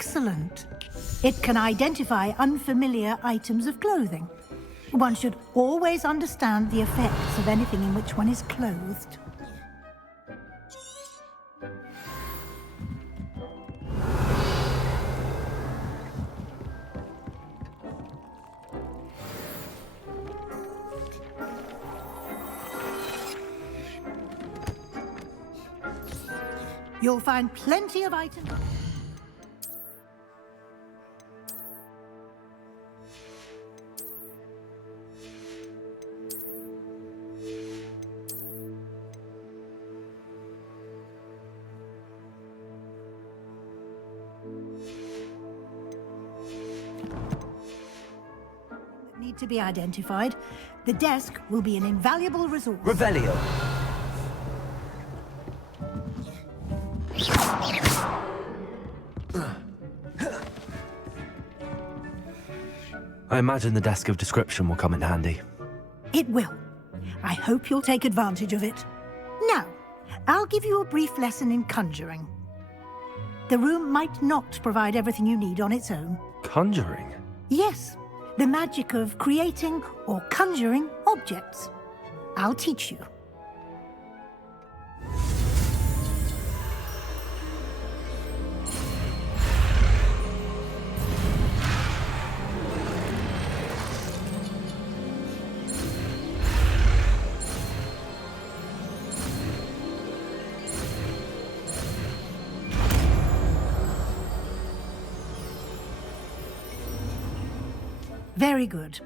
Excellent. It can identify unfamiliar items of clothing. One should always understand the effects of anything in which one is clothed. You'll find plenty of items. Need to be identified. The desk will be an invaluable resource. Revelio. I imagine the desk of description will come in handy. It will. I hope you'll take advantage of it. Now, I'll give you a brief lesson in conjuring. The room might not provide everything you need on its own. Conjuring? Yes, the magic of creating or conjuring objects. I'll teach you. Very good.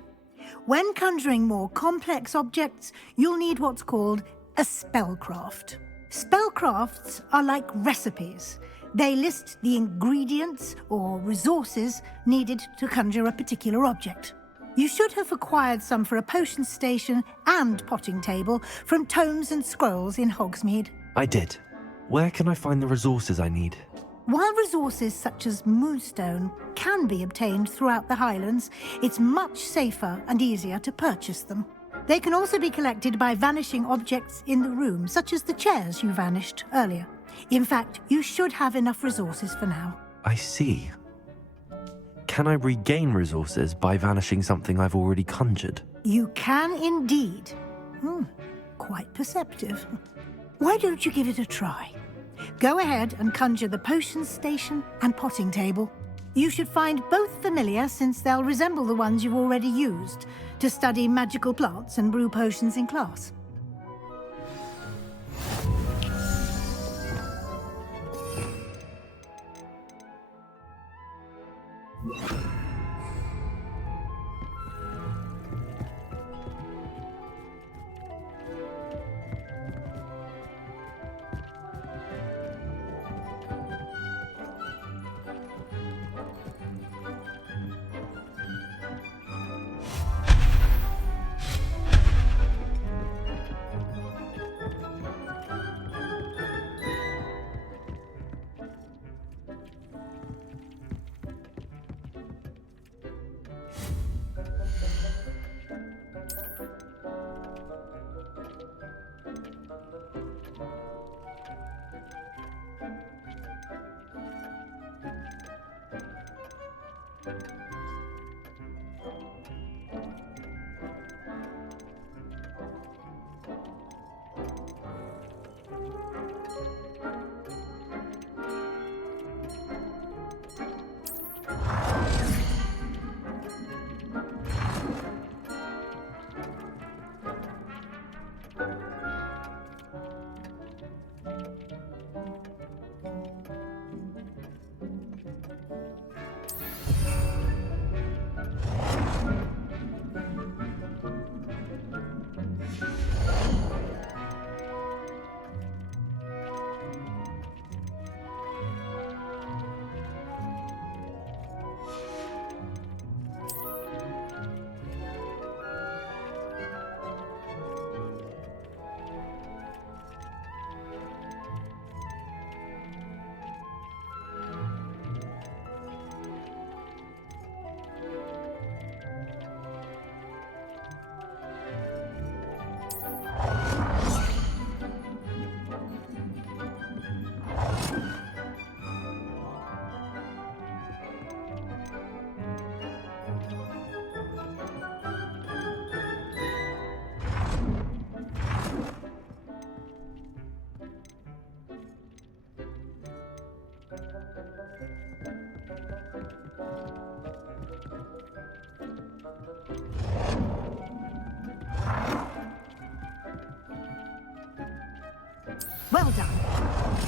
When conjuring more complex objects, you'll need what's called a spellcraft. Spellcrafts are like recipes. They list the ingredients or resources needed to conjure a particular object. You should have acquired some for a potion station and potting table from tomes and scrolls in Hogsmeade. I did. Where can I find the resources I need? While resources such as moonstone can be obtained throughout the Highlands, it's much safer and easier to purchase them. They can also be collected by vanishing objects in the room, such as the chairs you vanished earlier. In fact, you should have enough resources for now. I see. Can I regain resources by vanishing something I've already conjured? You can indeed. Quite perceptive. Why don't you give it a try? Go ahead and conjure the potion station and potting table. You should find both familiar, since they'll resemble the ones you've already used to study magical plants and brew potions in class.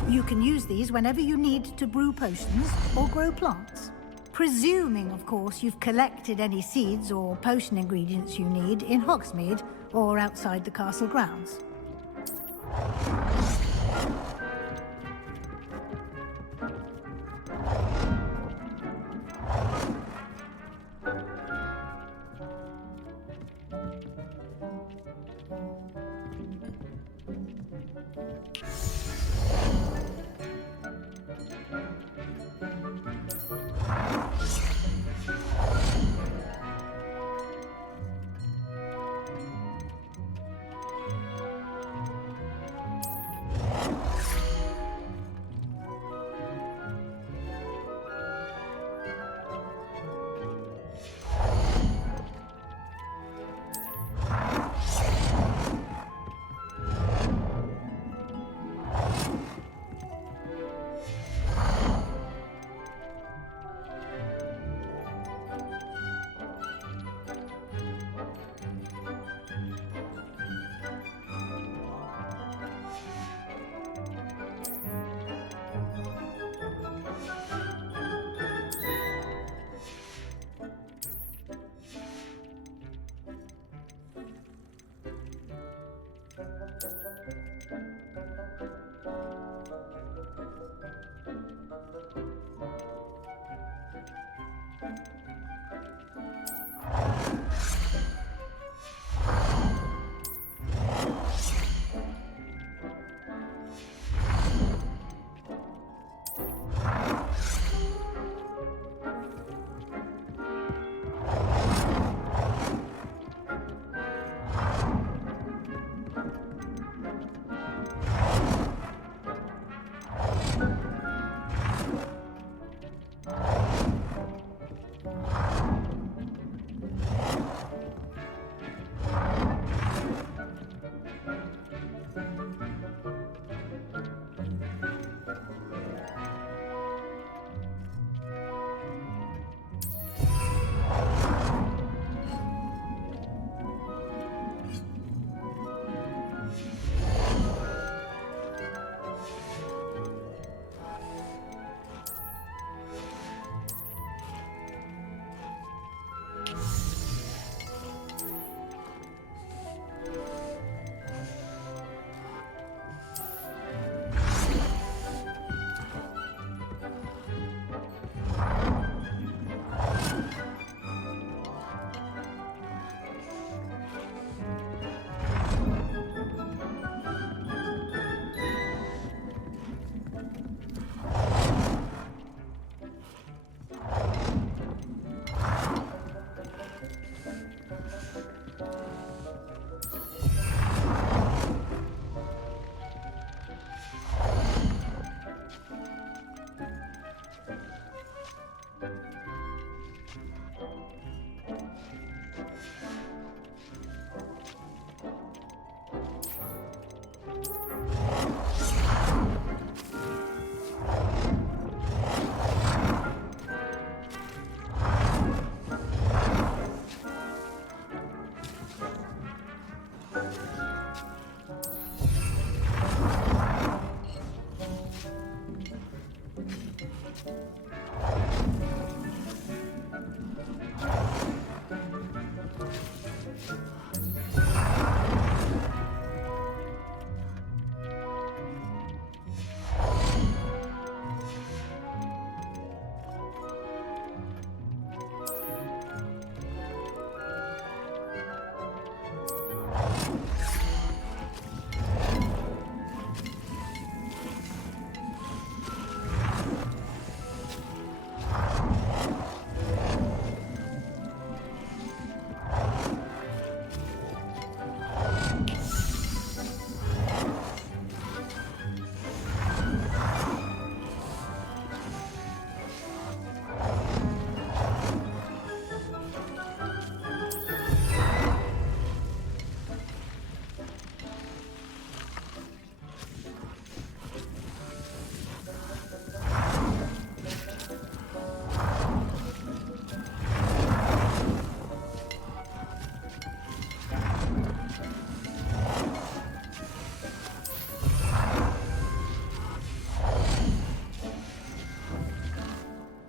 You can use these whenever you need to brew potions or grow plants. Presuming, of course, you've collected any seeds or potion ingredients you need in Hogsmeade or outside the castle grounds.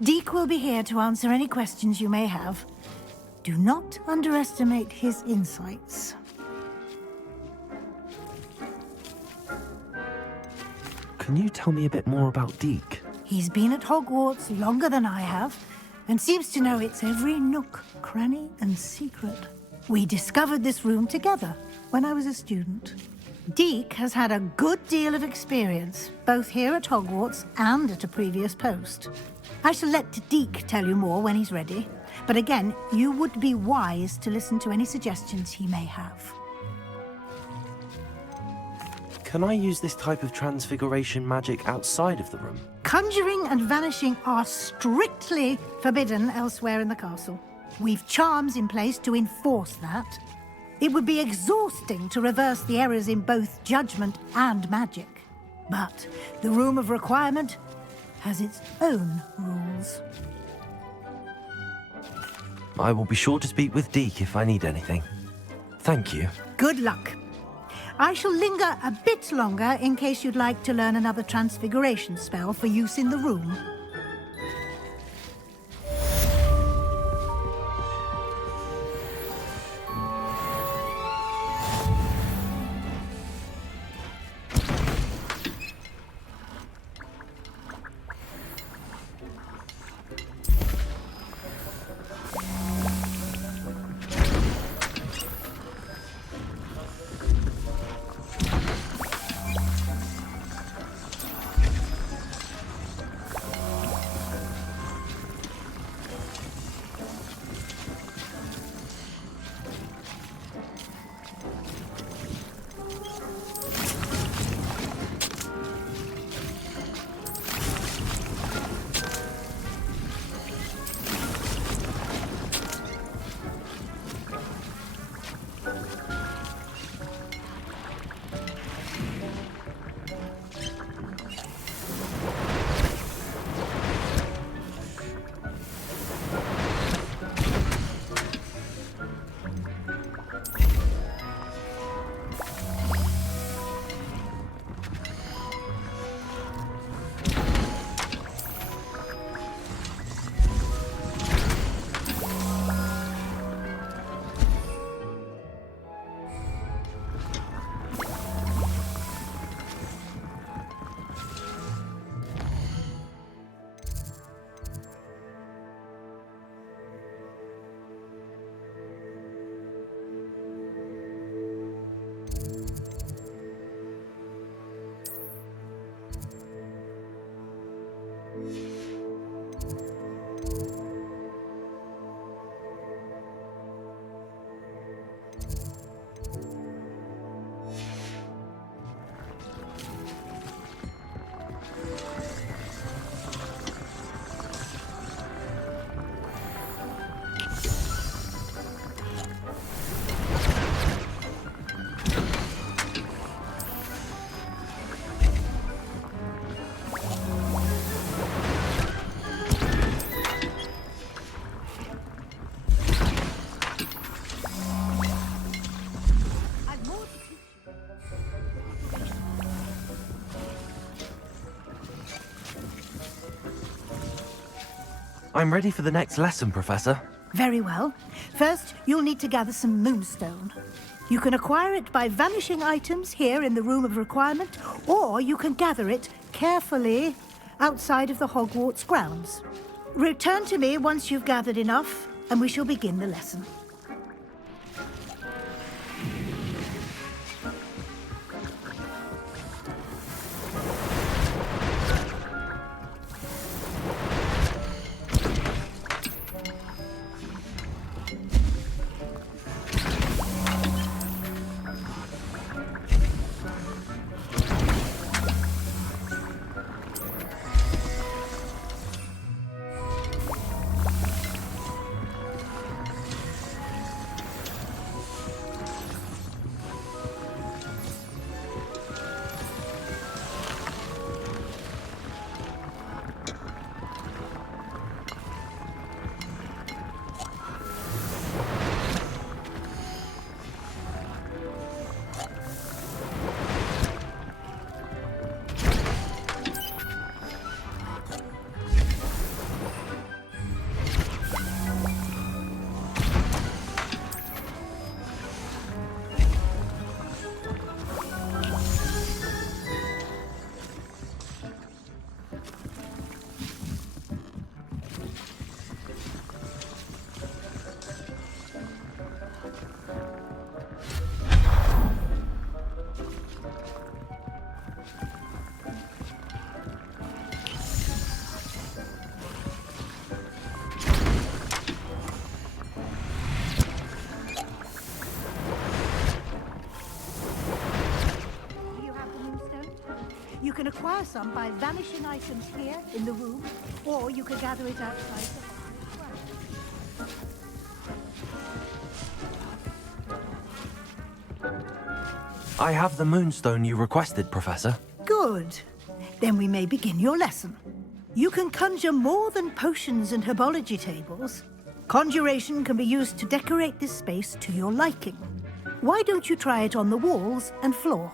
Deke will be here to answer any questions you may have. Do not underestimate his insights. Can you tell me a bit more about Deke? He's been at Hogwarts longer than I have, and seems to know its every nook, cranny, and secret. We discovered this room together when I was a student. Deke has had a good deal of experience, both here at Hogwarts and at a previous post. I shall let Deke tell you more when he's ready, but again, you would be wise to listen to any suggestions he may have. Can I use this type of transfiguration magic outside of the room? Conjuring and vanishing are strictly forbidden elsewhere in the castle. We've charms in place to enforce that. It would be exhausting to reverse the errors in both judgment and magic. But the Room of Requirement has its own rules. I will be sure to speak with Deke if I need anything. Thank you. Good luck. I shall linger a bit longer in case you'd like to learn another transfiguration spell for use in the room. I'm ready for the next lesson, Professor. Very well. First, you'll need to gather some moonstone. You can acquire it by vanishing items here in the Room of Requirement, or you can gather it carefully outside of the Hogwarts grounds. Return to me once you've gathered enough, and we shall begin the lesson. acquire some by vanishing items here in the room, or you could gather it outside the I have the moonstone you requested, Professor. Good. Then we may begin your lesson. You can conjure more than potions and herbology tables. Conjuration can be used to decorate this space to your liking. Why don't you try it on the walls and floor?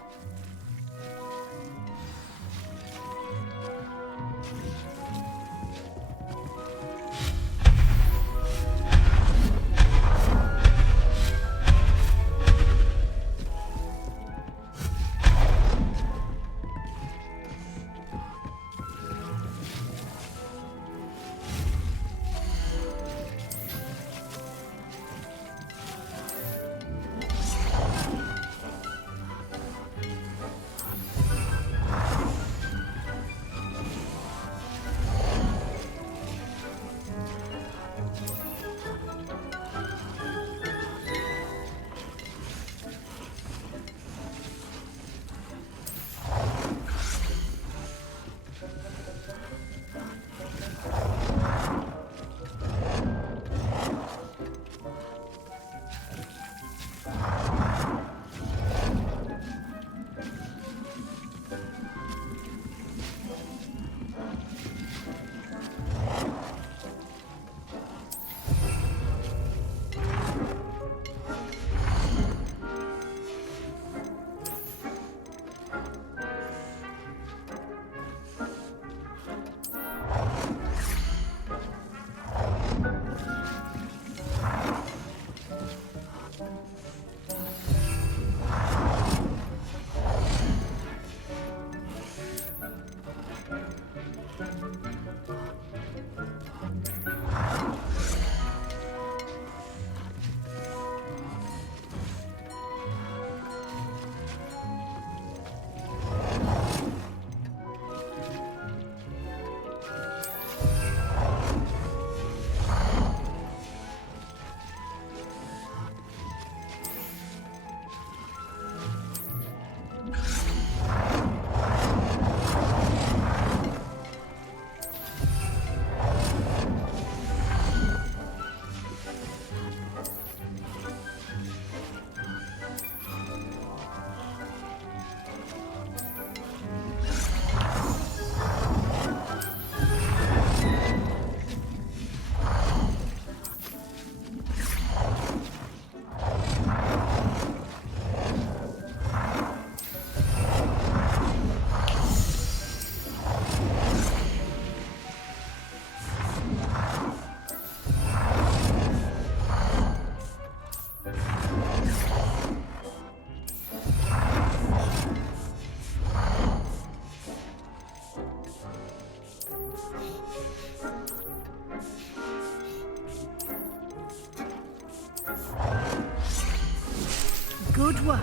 Good work.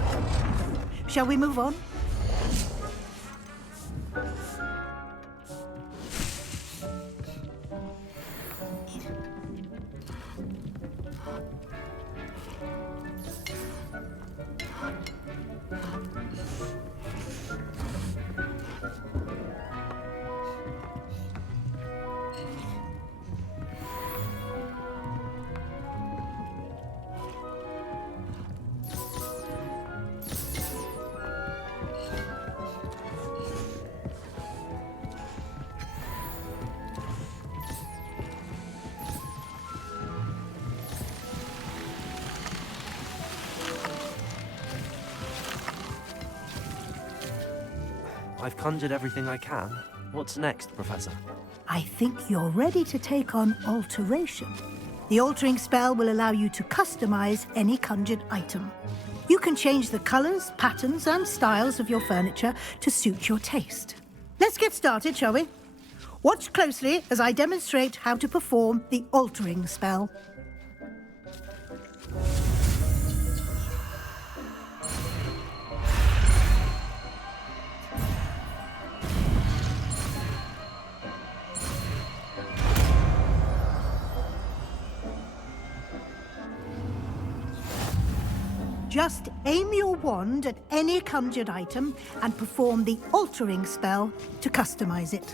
Shall we move on? I've conjured everything I can. What's next, Professor? I think you're ready to take on alteration. The altering spell will allow you to customize any conjured item. You can change the colors, patterns, and styles of your furniture to suit your taste. Let's get started, shall we? Watch closely as I demonstrate how to perform the altering spell. Just aim your wand at any conjured item and perform the altering spell to customize it.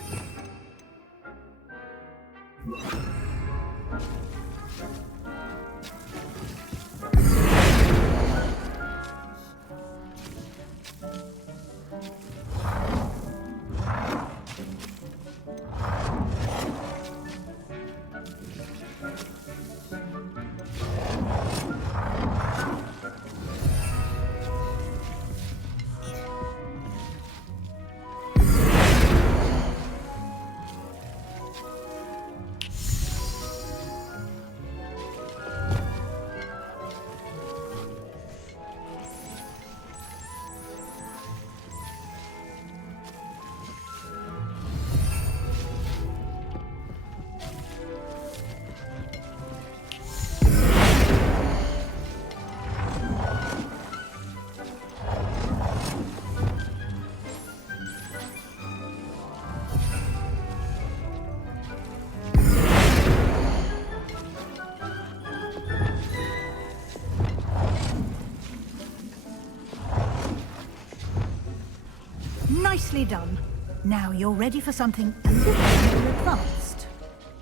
Nicely done. Now you're ready for something a little more advanced.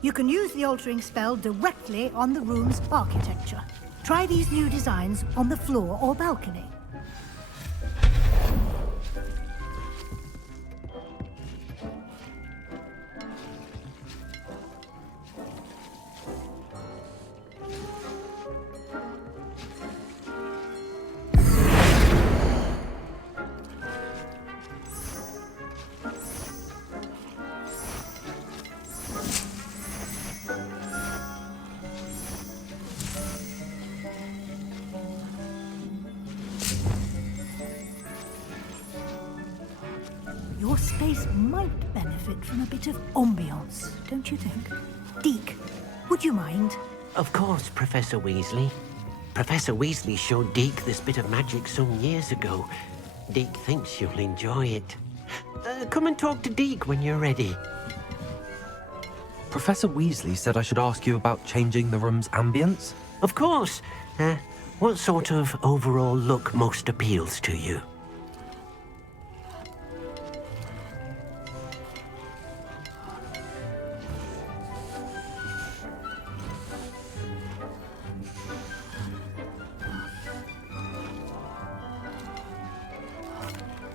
You can use the altering spell directly on the room's architecture. Try these new designs on the floor or balcony. Your space might benefit from a bit of ambiance, don't you think? Deke, would you mind? Of course, Professor Weasley. Professor Weasley showed Deke this bit of magic some years ago. Deke thinks you'll enjoy it. Come and talk to Deke when you're ready. Professor Weasley said I should ask you about changing the room's ambience? Of course. What sort of overall look most appeals to you?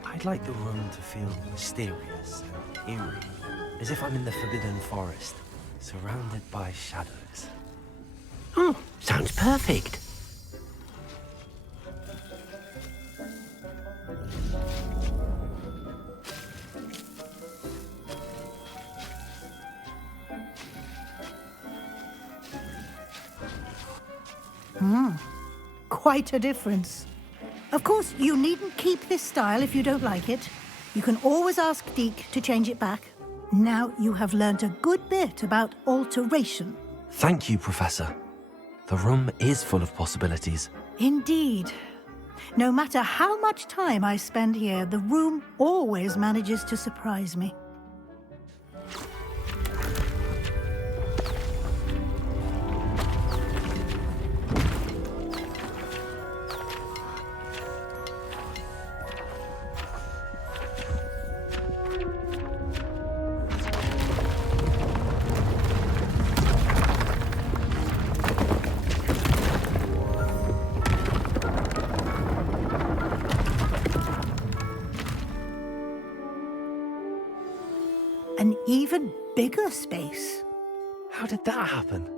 I'd like the room to feel mysterious and eerie, as if I'm in the Forbidden Forest, surrounded by shadows. Oh, sounds perfect. Quite a difference. Of course, you needn't keep this style if you don't like it. You can always ask Deke to change it back. Now you have learnt a good bit about alteration. Thank you, Professor. The room is full of possibilities. Indeed. No matter how much time I spend here, the room always manages to surprise me. An even bigger space. How did that happen?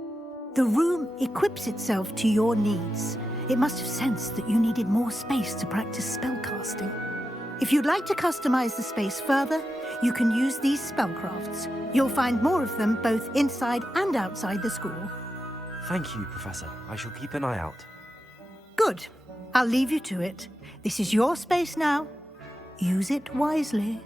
The room equips itself to your needs. It must have sensed that you needed more space to practice spellcasting. If you'd like to customize the space further, you can use these spellcrafts. You'll find more of them both inside and outside the school. Thank you, Professor. I shall keep an eye out. Good. I'll leave you to it. This is your space now. Use it wisely.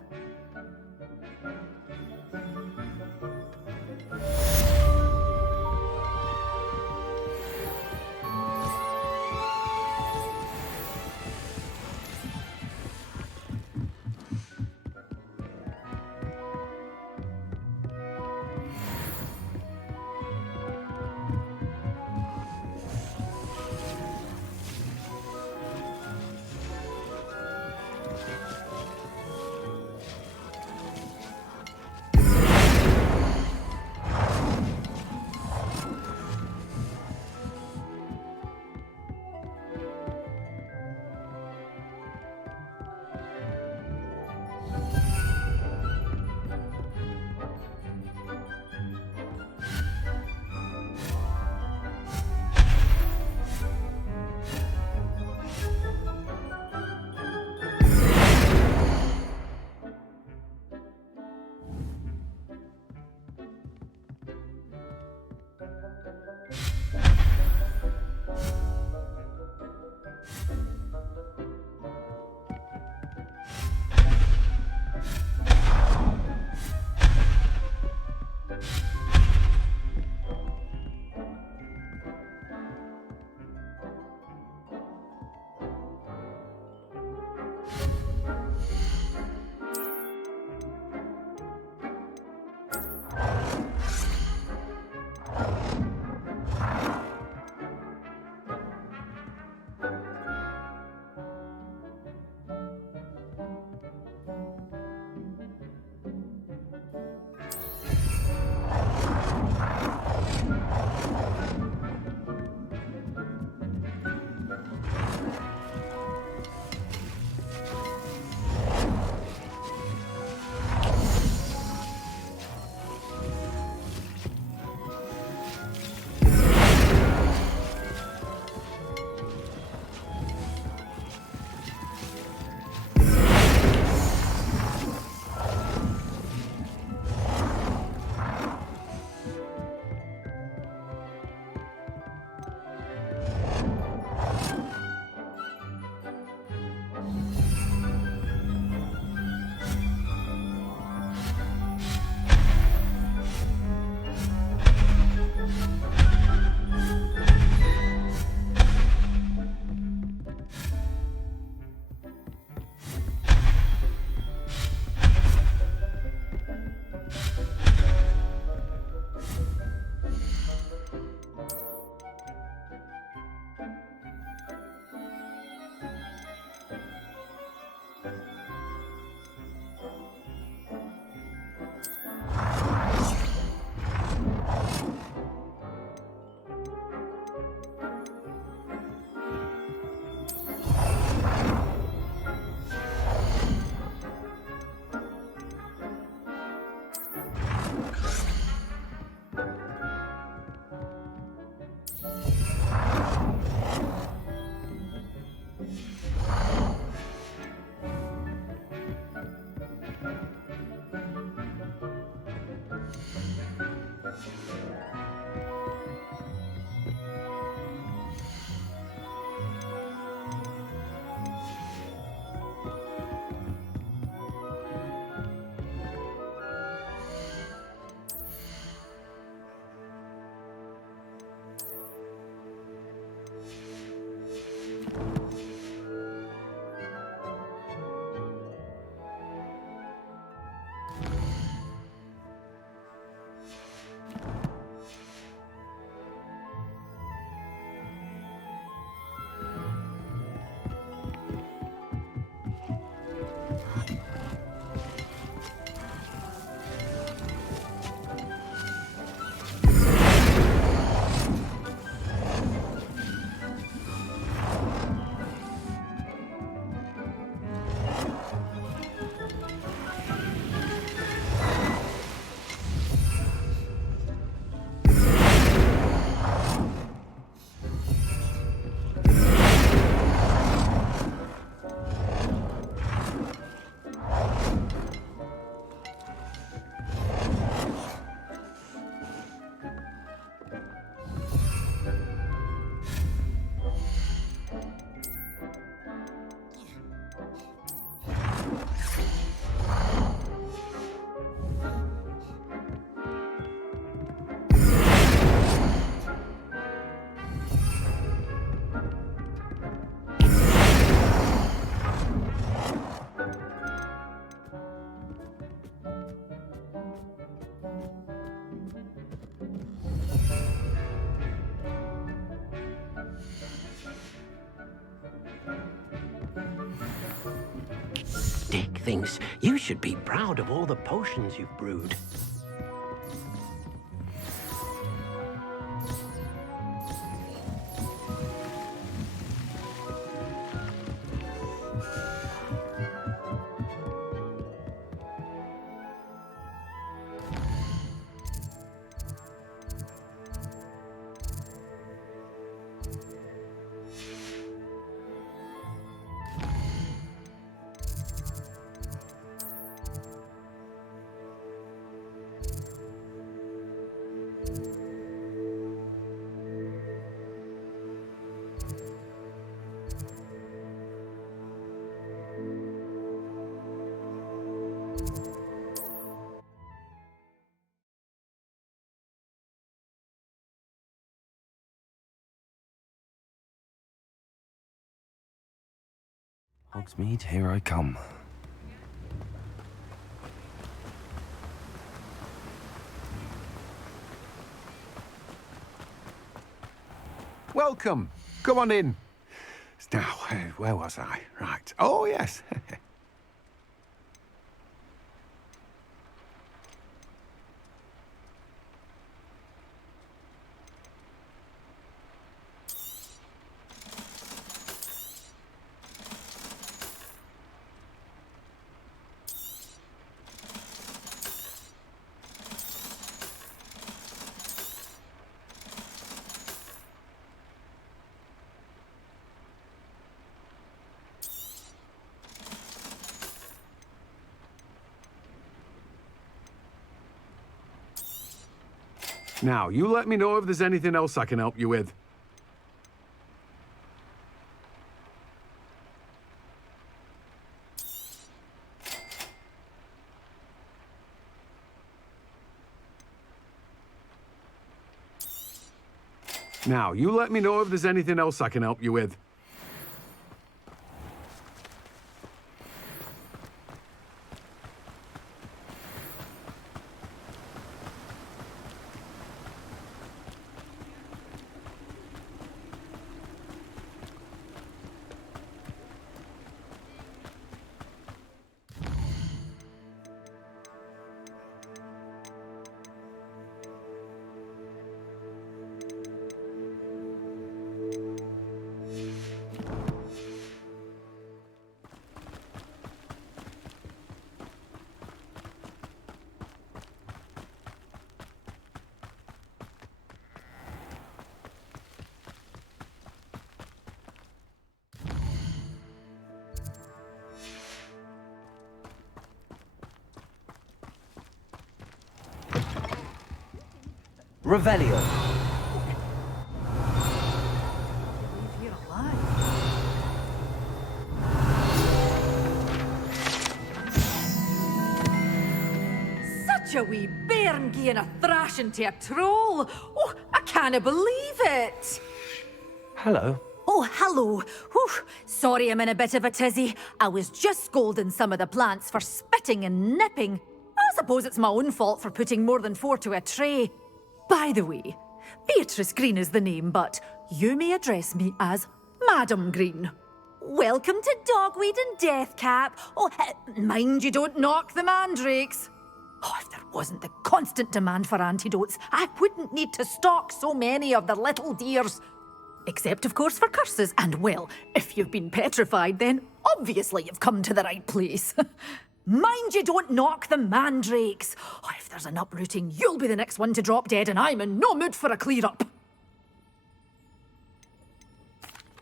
Dick thinks you should be proud of all the potions you've brewed. Hogsmeade, here I come. Welcome. Come on in. Now, where was I? Right. Oh, yes. Now, you let me know if there's anything else I can help you with. Now, you let me know if there's anything else I can help you with. Revelio. You're alive. Such a wee bairn gieing a thrashing to a troll. Oh, I can't believe it. Hello. Oh, hello. Whew. Sorry I'm in a bit of a tizzy. I was just scolding some of the plants for spitting and nipping. I suppose it's my own fault for putting more than 4 to a tray. By the way, Beatrice Green is the name, but you may address me as Madam Green. Welcome to Dogweed and Deathcap. Oh, mind you don't knock the mandrakes. Oh, if there wasn't the constant demand for antidotes, I wouldn't need to stock so many of the little dears. Except, of course, for curses. And, well, if you've been petrified, then obviously you've come to the right place. Mind you don't knock the mandrakes. Oh, if there's an uprooting, you'll be the next one to drop dead, and I'm in no mood for a clear-up.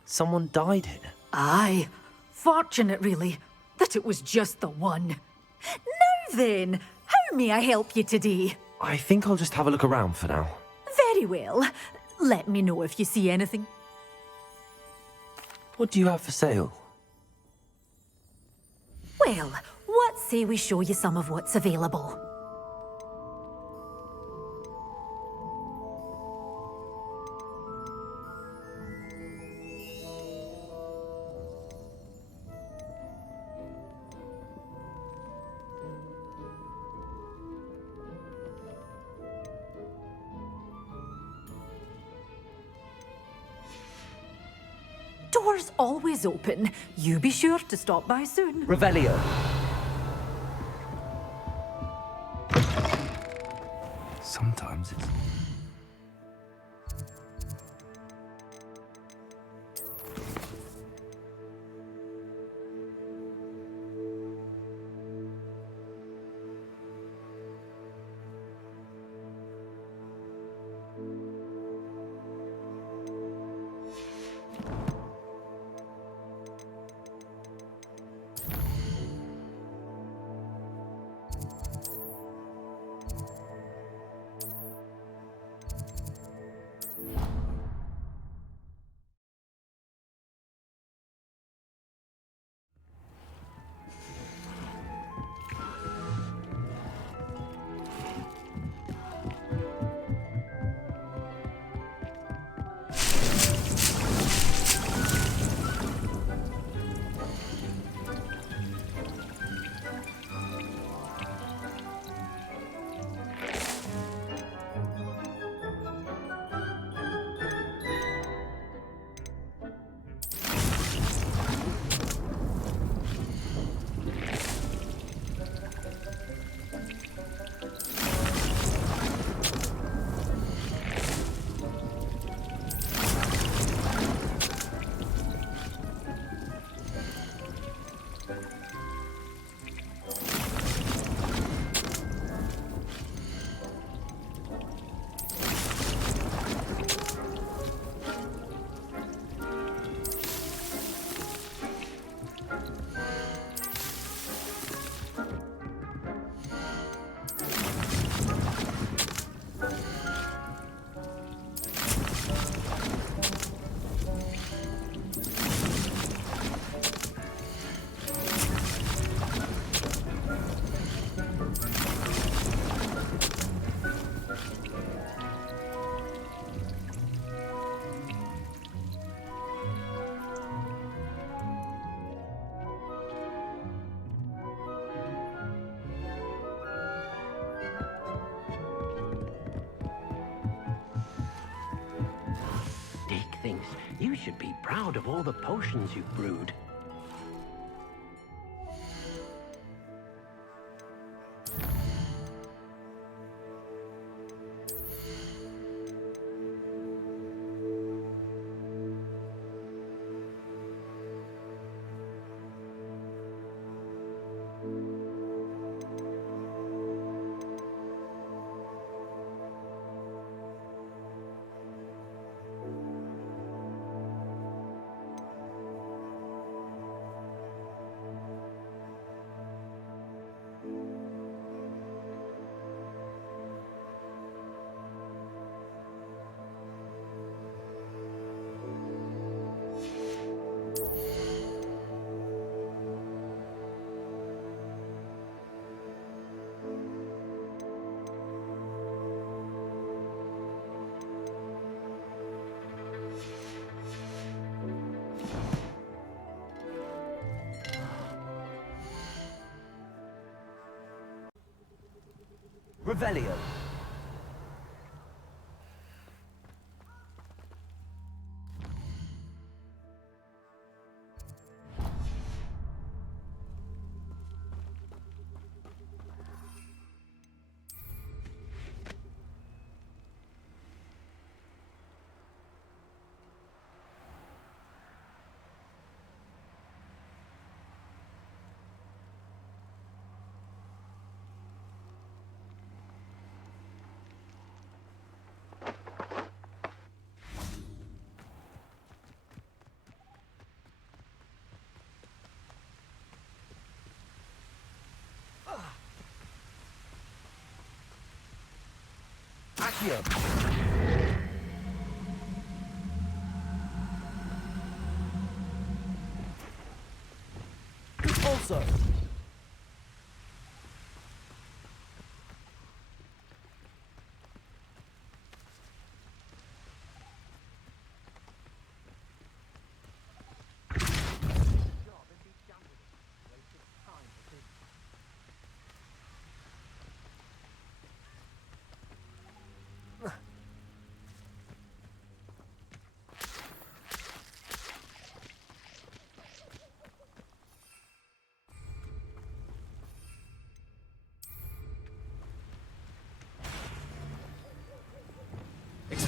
Someone died here. Aye. Fortunate, really, that it was just the one. Now then, how may I help you today? I think I'll just have a look around for now. Very well. Let me know if you see anything. What do you have for sale? Well, what say we show you some of what's available? Doors always open. You be sure to stop by soon. Revelio. sometimes it's... Dick thinks you should be proud of all the potions you've brewed. Revelio. Accio. Also.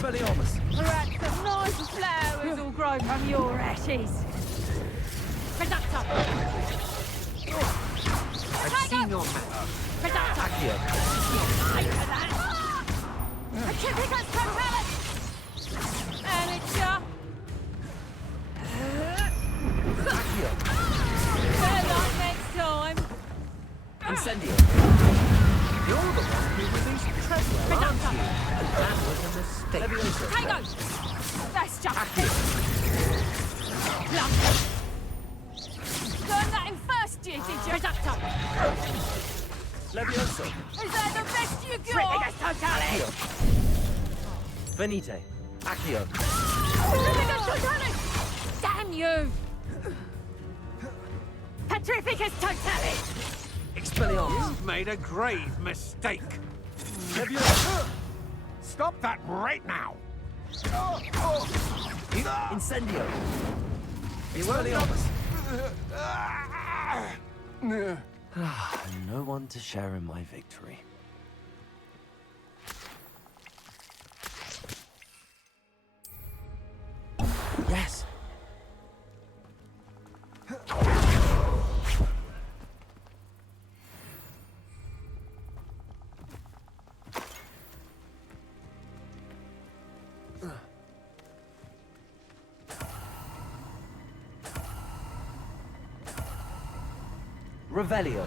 Expelliarmus! Perhaps some nice flowers will grow from your ashes. Conductor! I've seen your match. Conductor! Accio! Typicus propellant! Amateur! Accio! Better luck next time! Incendio! You're the one who released Treasure, aren't Conductor! you? That was a mistake. Leviosa! Tango! That's just Accio! plum! Learned that in first year, did you? Conductor! Leviosa! Is that the best you got? Typicus totale! Venite! Accio! Typicus totale! Damn you! Petrificus totale! Expelliarmus! You've made a grave mistake. Leviosa! Stop that right now. Incendio! Expelliarmus! No one to share in my victory. Yes! Revelio.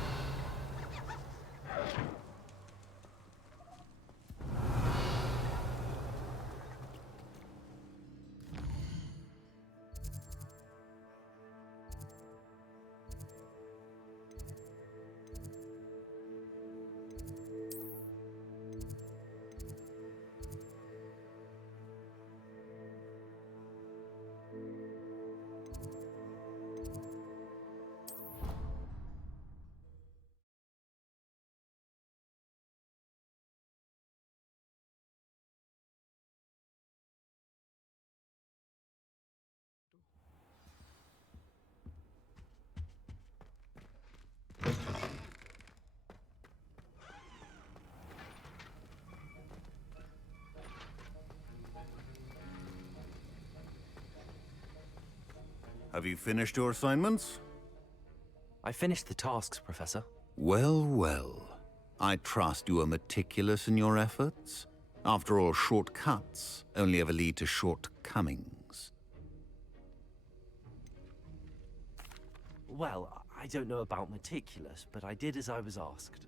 Have you finished your assignments? I finished the tasks, Professor. Well, well. I trust you are meticulous in your efforts. After all, shortcuts only ever lead to shortcomings. Well, I don't know about meticulous, but I did as I was asked.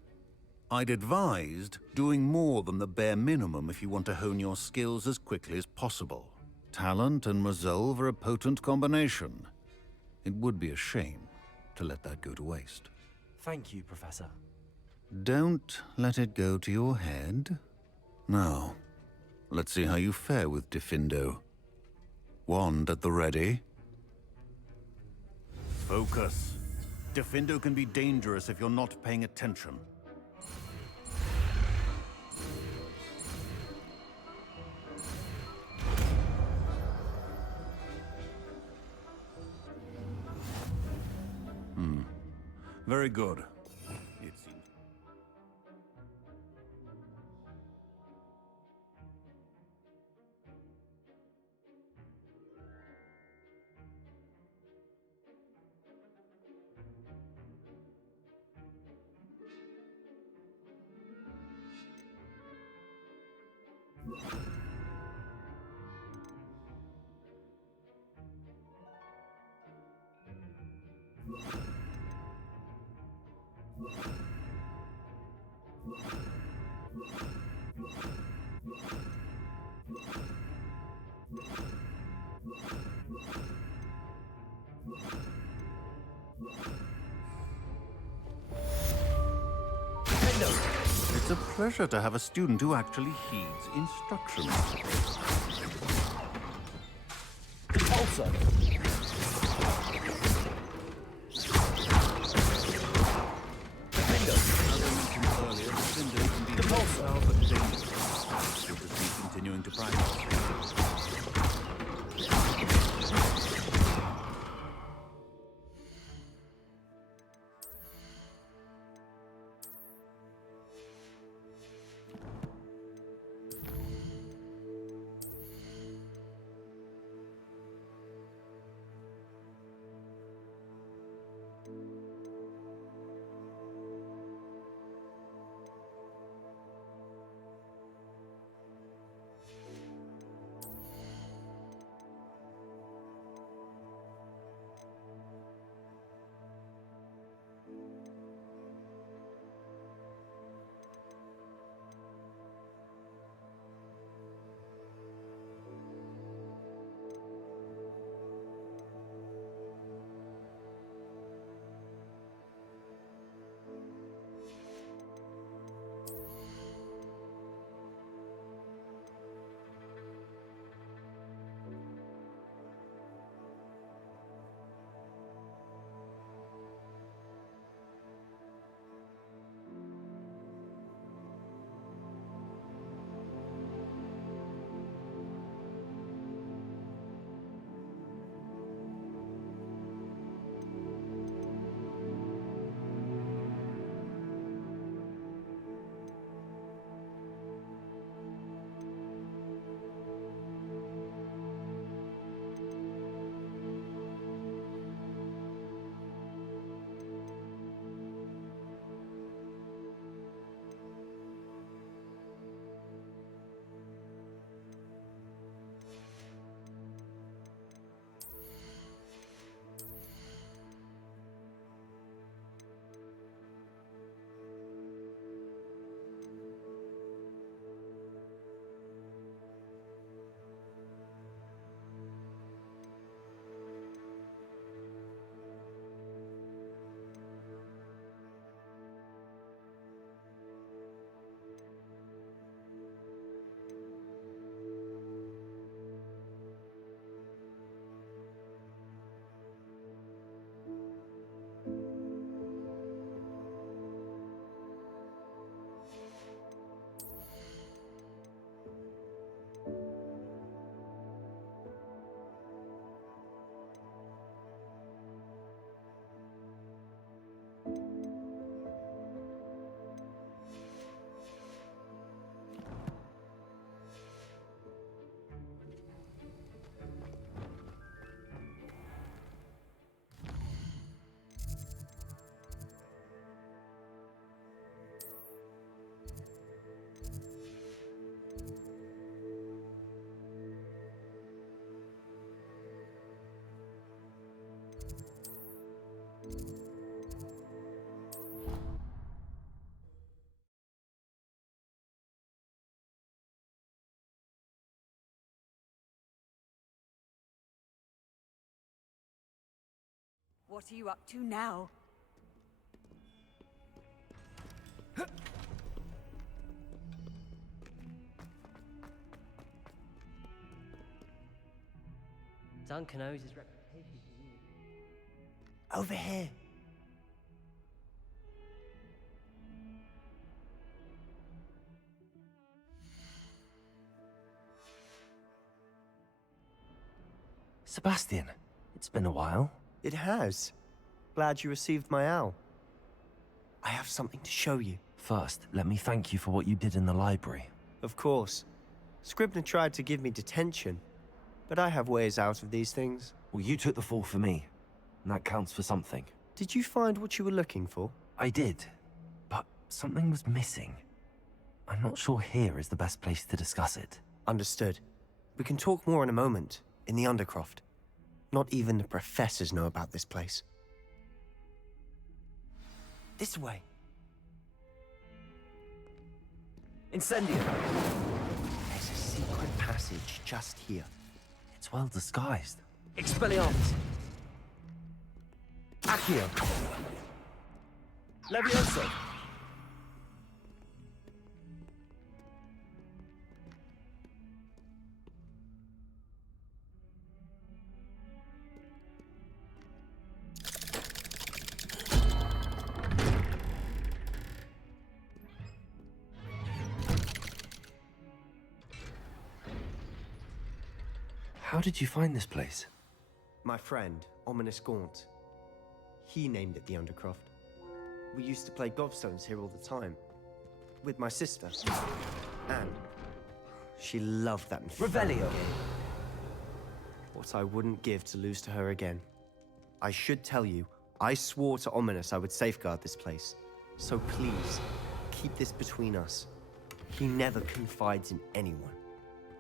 I'd advised doing more than the bare minimum if you want to hone your skills as quickly as possible. Talent and resolve are a potent combination. It would be a shame to let that go to waste. Thank you, Professor. Don't let it go to your head. Now, let's see how you fare with Diffindo. Wand at the ready. Focus. Diffindo can be dangerous if you're not paying attention. Very good. It seems. It's a pleasure to have a student who actually heeds instructions. Also, Continuing to practice. What are you up to now? Duncan owes his reputation to you. Over here. Sebastian, it's been a while. It has. Glad you received my owl. I have something to show you. First, let me thank you for what you did in the library. Of course. Scribner tried to give me detention, but I have ways out of these things. Well, you took the fall for me, and that counts for something. Did you find what you were looking for? I did, but something was missing. I'm not sure here is the best place to discuss it. Understood. We can talk more in a moment, in the Undercroft. Not even the professors know about this place. This way. Incendio! There's a secret passage just here. It's well disguised. Expelliarmus! Accio! Levioso! How did you find this place? My friend, Ominous Gaunt. He named it the Undercroft. We used to play gobstones here all the time. With my sister, Anne. She loved that Revelio! game. What I wouldn't give to lose to her again. I should tell you, I swore to Ominous I would safeguard this place. So please, keep this between us. He never confides in anyone.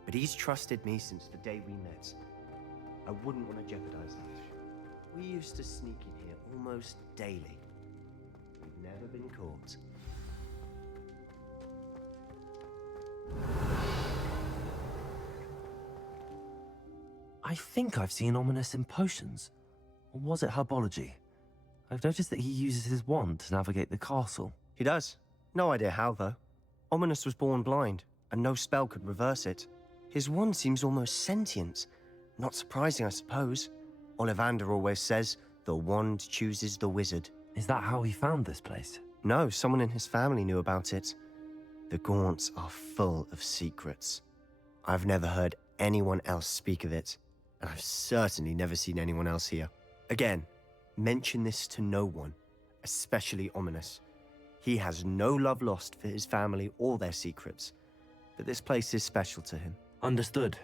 But he's trusted me since the day we met. I wouldn't want to jeopardize that. We used to sneak in here almost daily. We've never been caught. I think I've seen Ominous in potions. Or was it herbology? I've noticed that he uses his wand to navigate the castle. He does. No idea how, though. Ominous was born blind, and no spell could reverse it. His wand seems almost sentient. Not surprising, I suppose. Ollivander always says, the wand chooses the wizard. Is that how he found this place? No, someone in his family knew about it. The Gaunts are full of secrets. I've never heard anyone else speak of it, and I've certainly never seen anyone else here. Again, mention this to no one, especially Ominous. He has no love lost for his family or their secrets, but this place is special to him. Understood.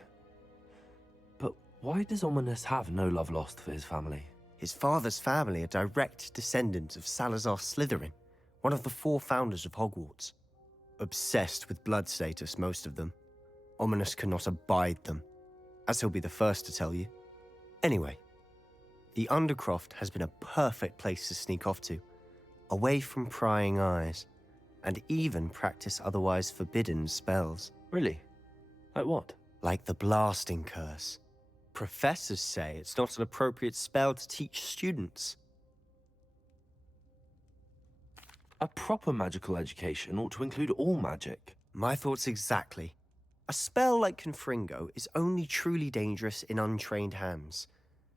But why does Ominous have no love lost for his family? His father's family are direct descendants of Salazar Slytherin, one of the 4 founders of Hogwarts. Obsessed with blood status, most of them. Ominous cannot abide them, as he'll be the first to tell you. Anyway, the Undercroft has been a perfect place to sneak off to, away from prying eyes, and even practice otherwise forbidden spells. Really? Like what? Like the blasting curse. Professors say it's not an appropriate spell to teach students. A proper magical education ought to include all magic. My thoughts exactly. A spell like Confringo is only truly dangerous in untrained hands.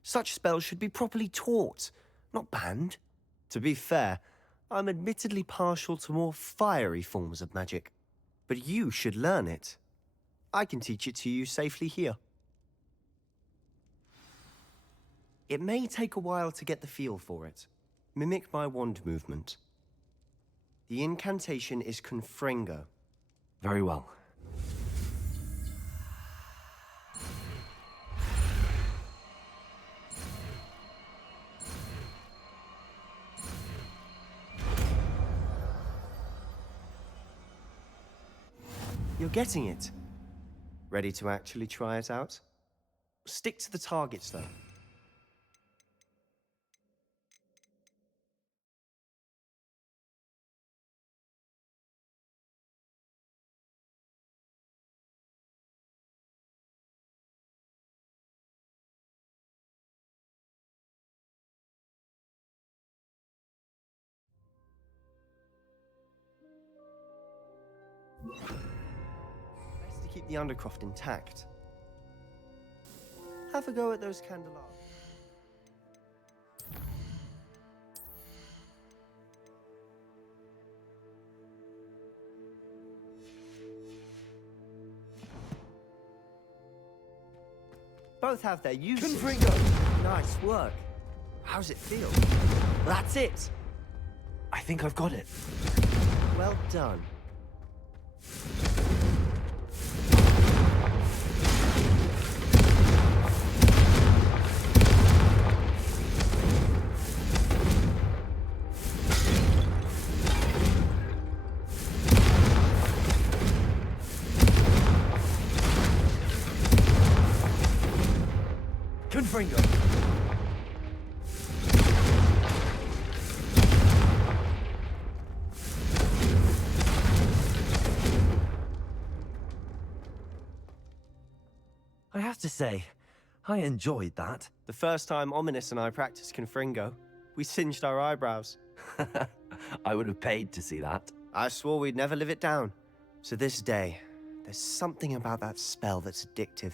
Such spells should be properly taught, not banned. To be fair, I'm admittedly partial to more fiery forms of magic. But you should learn it. I can teach it to you safely here. It may take a while to get the feel for it. Mimic my wand movement. The incantation is Confringo. Very well. You're getting it. Ready to actually try it out? Stick to the targets, though. the Undercroft intact. Have a go at those candelabras. Both have their uses. Confringo! Nice work. How's it feel? That's it. I think I've got it. Well done. Confringo! I have to say, I enjoyed that. The first time Ominous and I practiced Confringo, we singed our eyebrows. I would have paid to see that. I swore we'd never live it down. To this day, there's something about that spell that's addictive.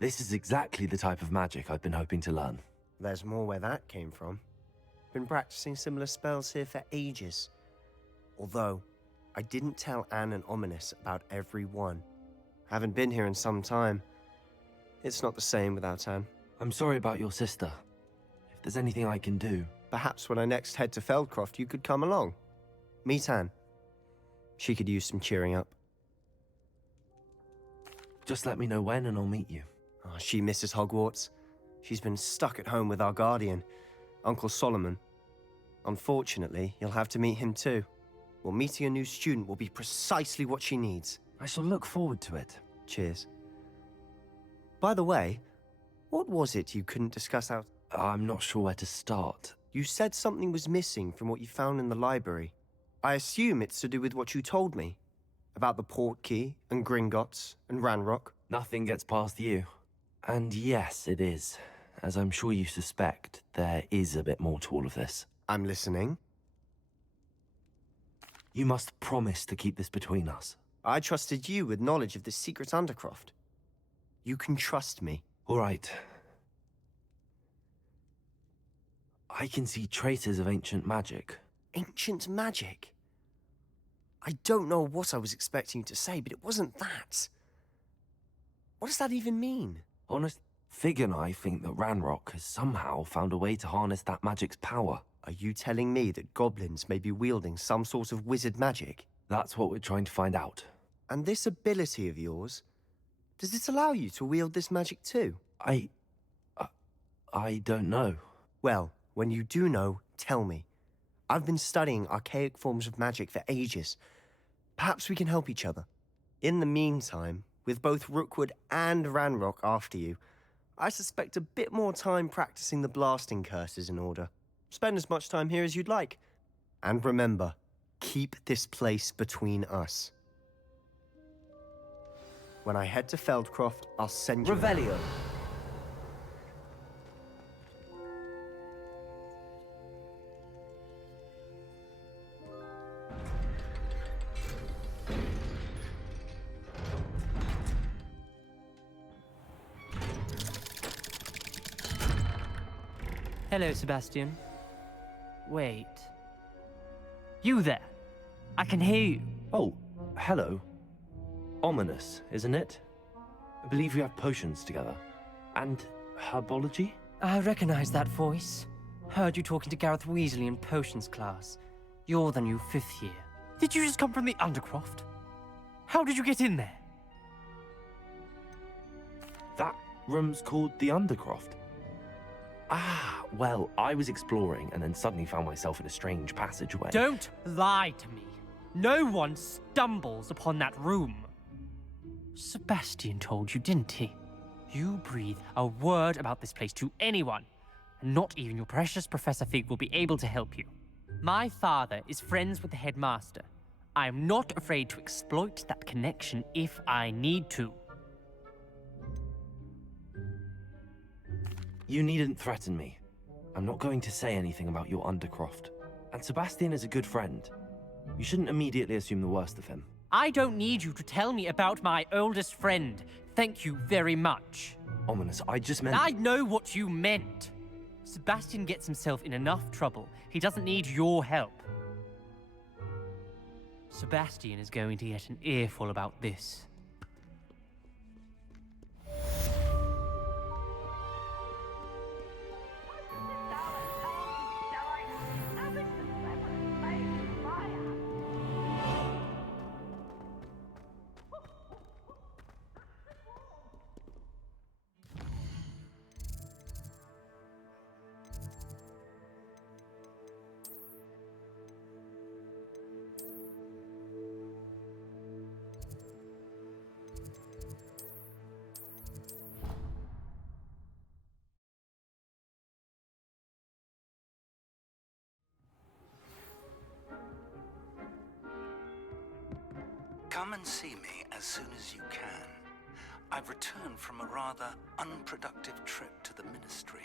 This is exactly the type of magic I've been hoping to learn. There's more where that came from. Been practicing similar spells here for ages. Although, I didn't tell Anne and Ominous about every one. Haven't been here in some time. It's not the same without Anne. I'm sorry about your sister. If there's anything I can do... Perhaps when I next head to Feldcroft, you could come along. Meet Anne. She could use some cheering up. Just let me know when and I'll meet you. Oh, she misses Hogwarts. She's been stuck at home with our guardian, Uncle Solomon. Unfortunately, you'll have to meet him too. Well, meeting a new student will be precisely what she needs. I shall look forward to it. Cheers. By the way, what was it you couldn't discuss out? I'm not sure where to start. You said something was missing from what you found in the library. I assume it's to do with what you told me. About the Portkey, and Gringotts, and Ranrock. Nothing gets past you. And yes, it is. As I'm sure you suspect, there is a bit more to all of this. I'm listening. You must promise to keep this between us. I trusted you with knowledge of the secret Undercroft. You can trust me. All right. I can see traces of ancient magic. Ancient magic? I don't know what I was expecting you to say, but it wasn't that. What does that even mean? Honest, Fig and I think that Ranrock has somehow found a way to harness that magic's power. Are you telling me that goblins may be wielding some sort of wizard magic? That's what we're trying to find out. And this ability of yours, does it allow you to wield this magic too? I don't know. Well, when you do know, tell me. I've been studying archaic forms of magic for ages. Perhaps we can help each other. In the meantime, with both Rookwood and Ranrock after you, I suspect a bit more time practicing the blasting curse is in order. Spend as much time here as you'd like. And remember, keep this place between us. When I head to Feldcroft, I'll send you... Revelio. Hello, Sebastian. Wait. You there? I can hear you. Oh, hello. Ominous, isn't it? I believe we have potions together. And herbology? I recognize that voice. Heard you talking to Gareth Weasley in potions class. You're the new 5th year. Did you just come from the Undercroft? How did you get in there? That room's called the Undercroft. Ah, well, I was exploring and then suddenly found myself in a strange passageway. Don't lie to me. No one stumbles upon that room. Sebastian told you, didn't he? You breathe a word about this place to anyone, and not even your precious Professor Fig will be able to help you. My father is friends with the headmaster. I am not afraid to exploit that connection if I need to. You needn't threaten me. I'm not going to say anything about your Undercroft. And Sebastian is a good friend. You shouldn't immediately assume the worst of him. I don't need you to tell me about my oldest friend. Thank you very much. Ominous, I just meant... I know what you meant. Sebastian gets himself in enough trouble. He doesn't need your help. Sebastian is going to get an earful about this. Come and see me as soon as you can. I've returned from a rather unproductive trip to the Ministry,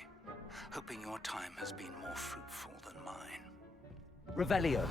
hoping your time has been more fruitful than mine. Revelio.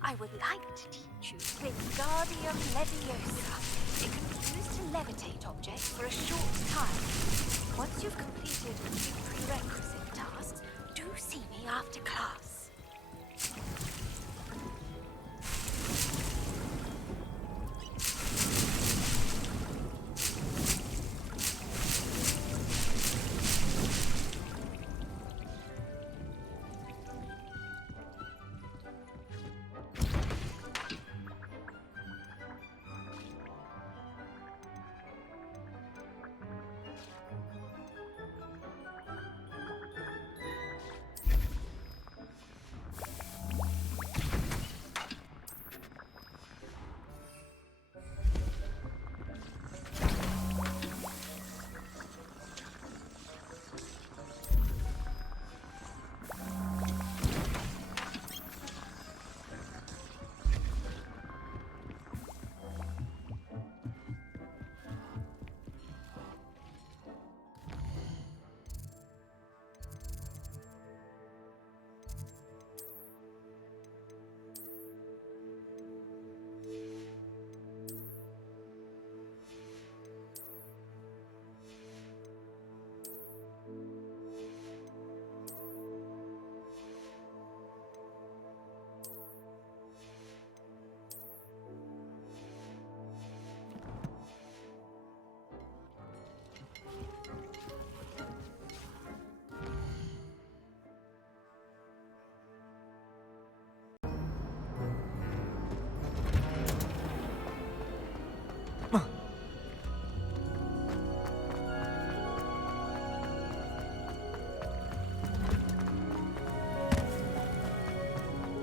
I would like to teach you Wingardium Leviosa. It can be used to levitate objects for a short time. Once you've completed a few prerequisite tasks, do see me after class.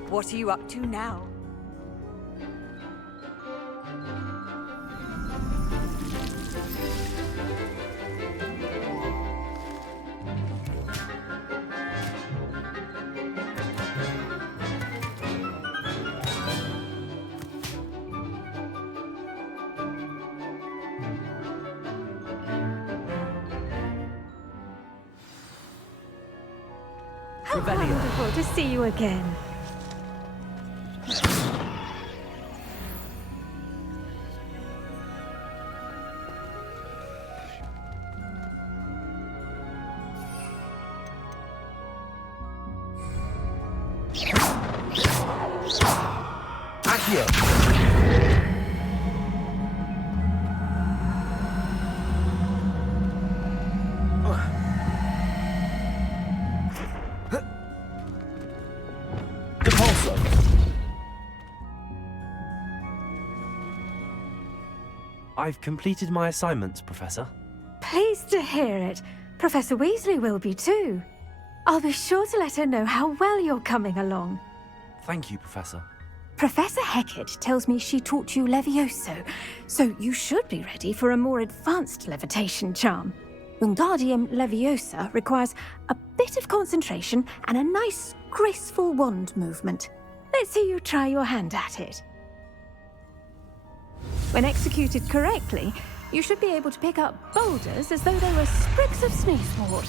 What are you up to now? How wonderful to see you again. I've completed my assignments, Professor. Pleased to hear it. Professor Weasley will be too. I'll be sure to let her know how well you're coming along. Thank you, Professor. Professor Hecat tells me she taught you Levioso, so you should be ready for a more advanced levitation charm. Wingardium Leviosa requires a bit of concentration and a nice, graceful wand movement. Let's see you try your hand at it. When executed correctly, you should be able to pick up boulders as though they were sprigs of sneezewort.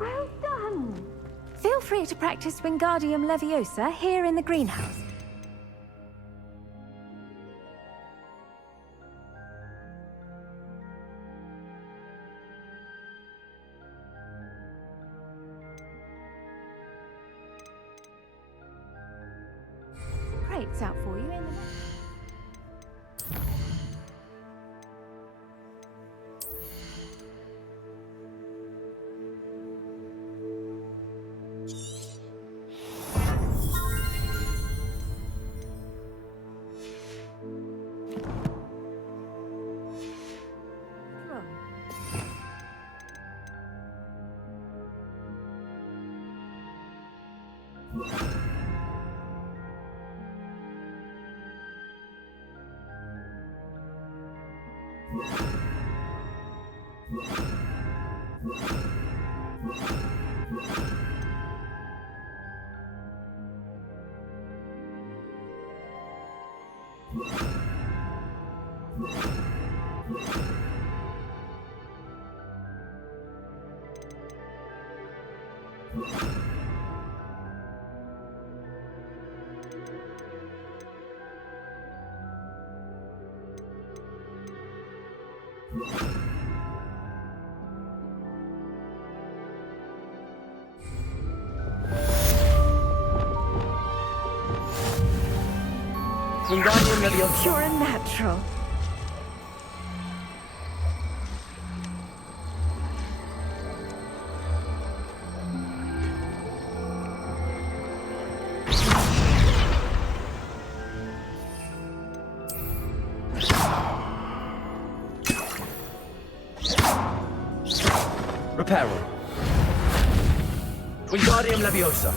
Well done! Feel free to practice Wingardium Leviosa here in the greenhouse. Some crates out for you in the... Wingardium Leviosa. You're a natural. Reparo. Wingardium Leviosa.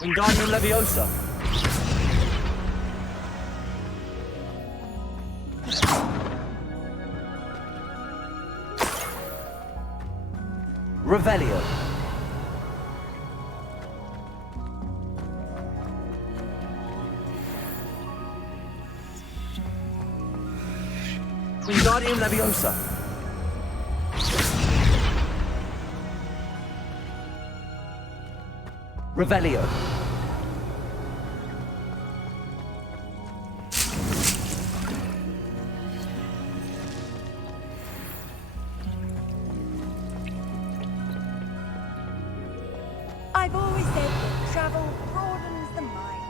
Wingardium Leviosa. Revelio. Wingardium Leviosa. Revelio. I've always said that travel broadens the mind.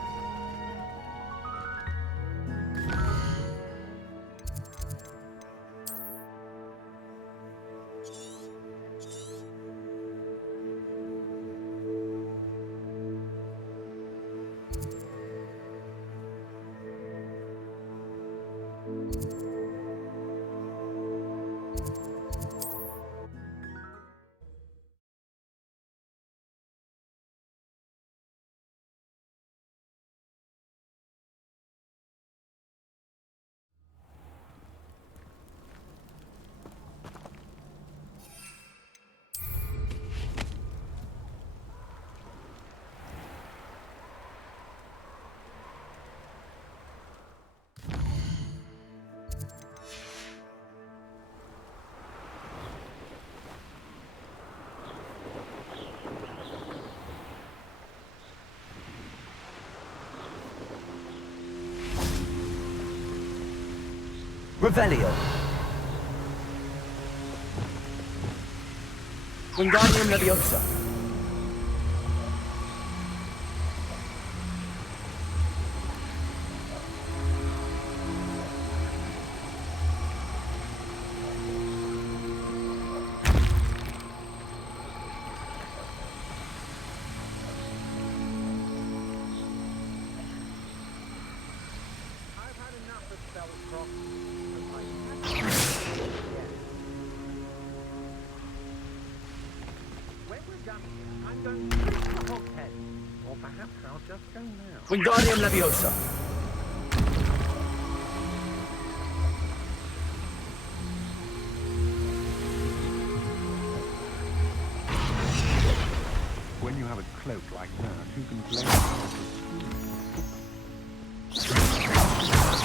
Revelio. Wingardium Leviosa. Wingardium Leviosa. When you have a cloak like that, you can play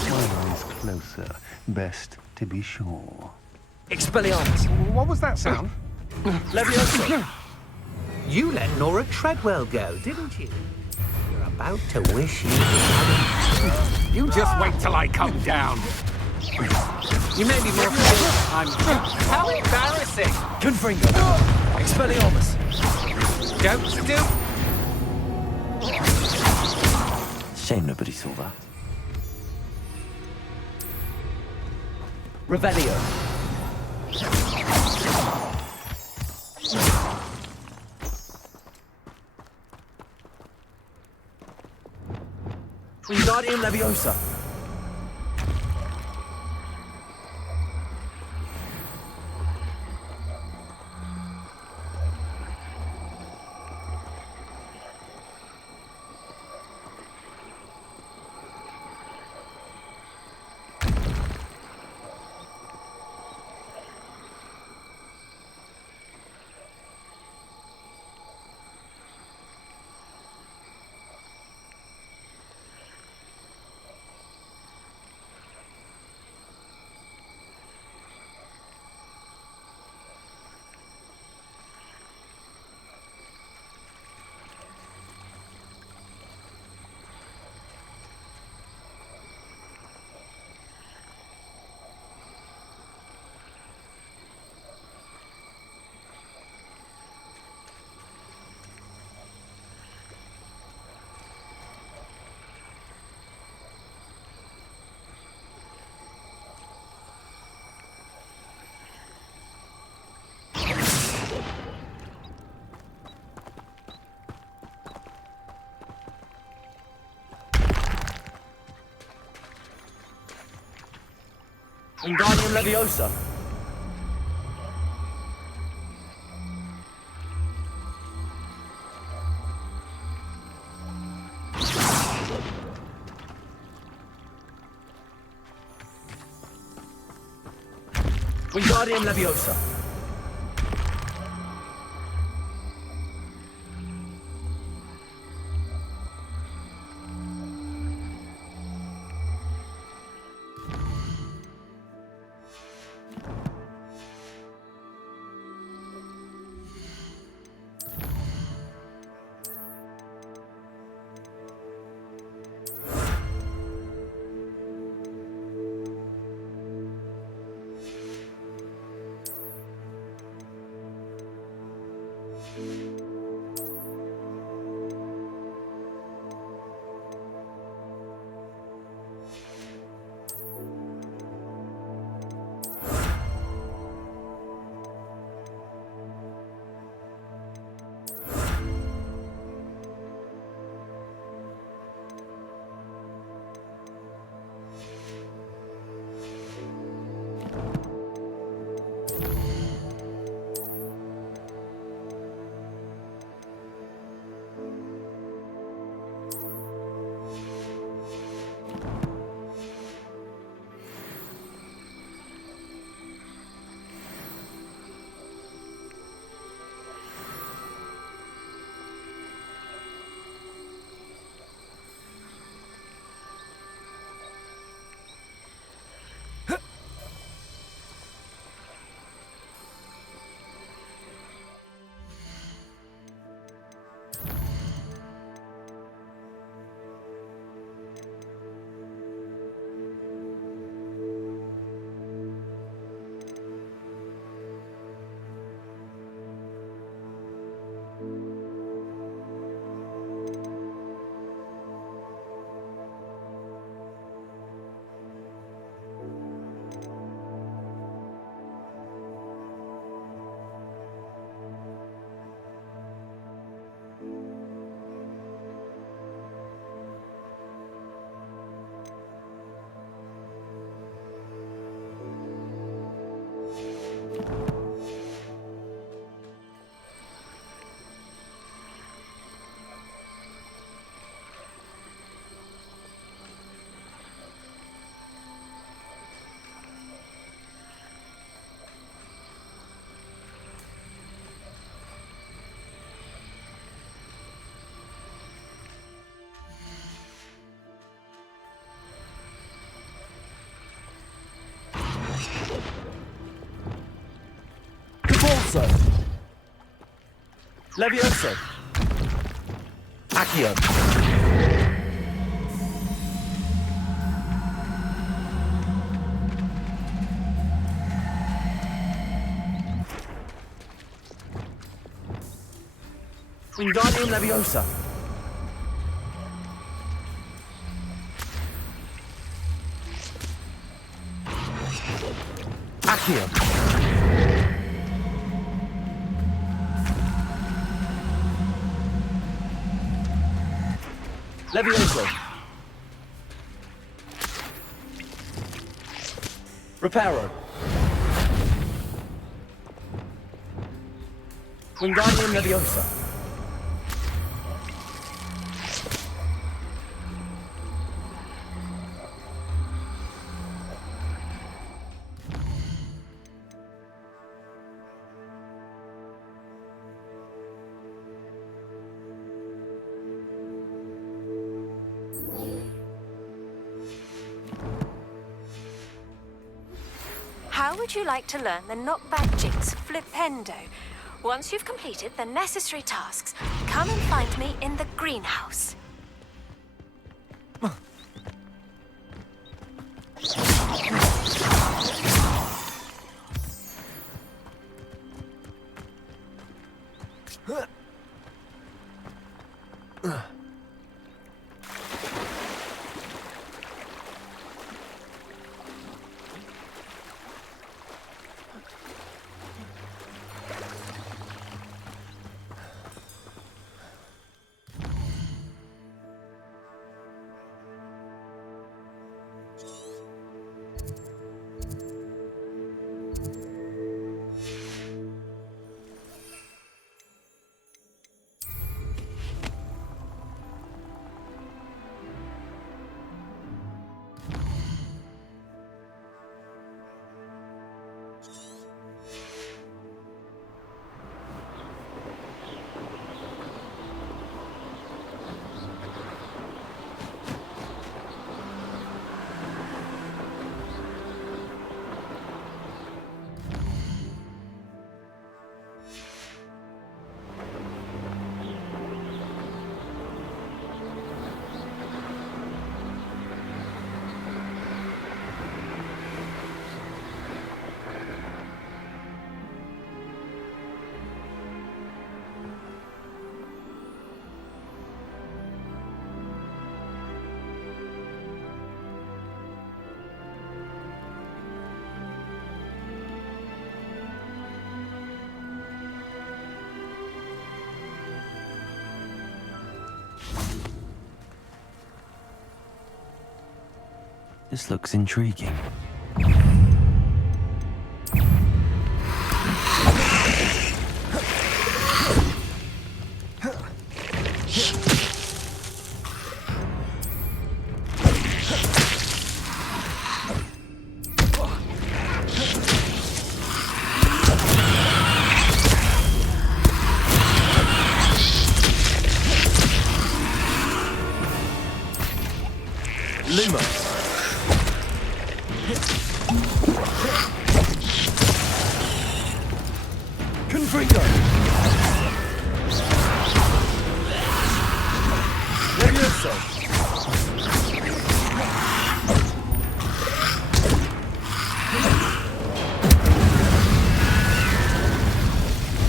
my eyes closer. Best to be sure. Expelliarmus. What was that sound? Leviosa. You let Nora Treadwell go, didn't you? You're about to wish you hadn't. You just wait till I come down. You may be more familiar. How embarrassing! Confringo. Expelliarmus. Don't do. Shame nobody saw that. Revelio. Wingardium Leviosa. Wingardium Leviosa. Wingardium Leviosa. Levioso! Levioso! Accio! Wingardium Leviosa! Accio! Levioso! Reparo! Wingardium Leviosa! How would you like to learn the knockback jinx flipendo? Once you've completed the necessary tasks, come and find me in the greenhouse. This looks intriguing. Lumos. Confringo. Levioso.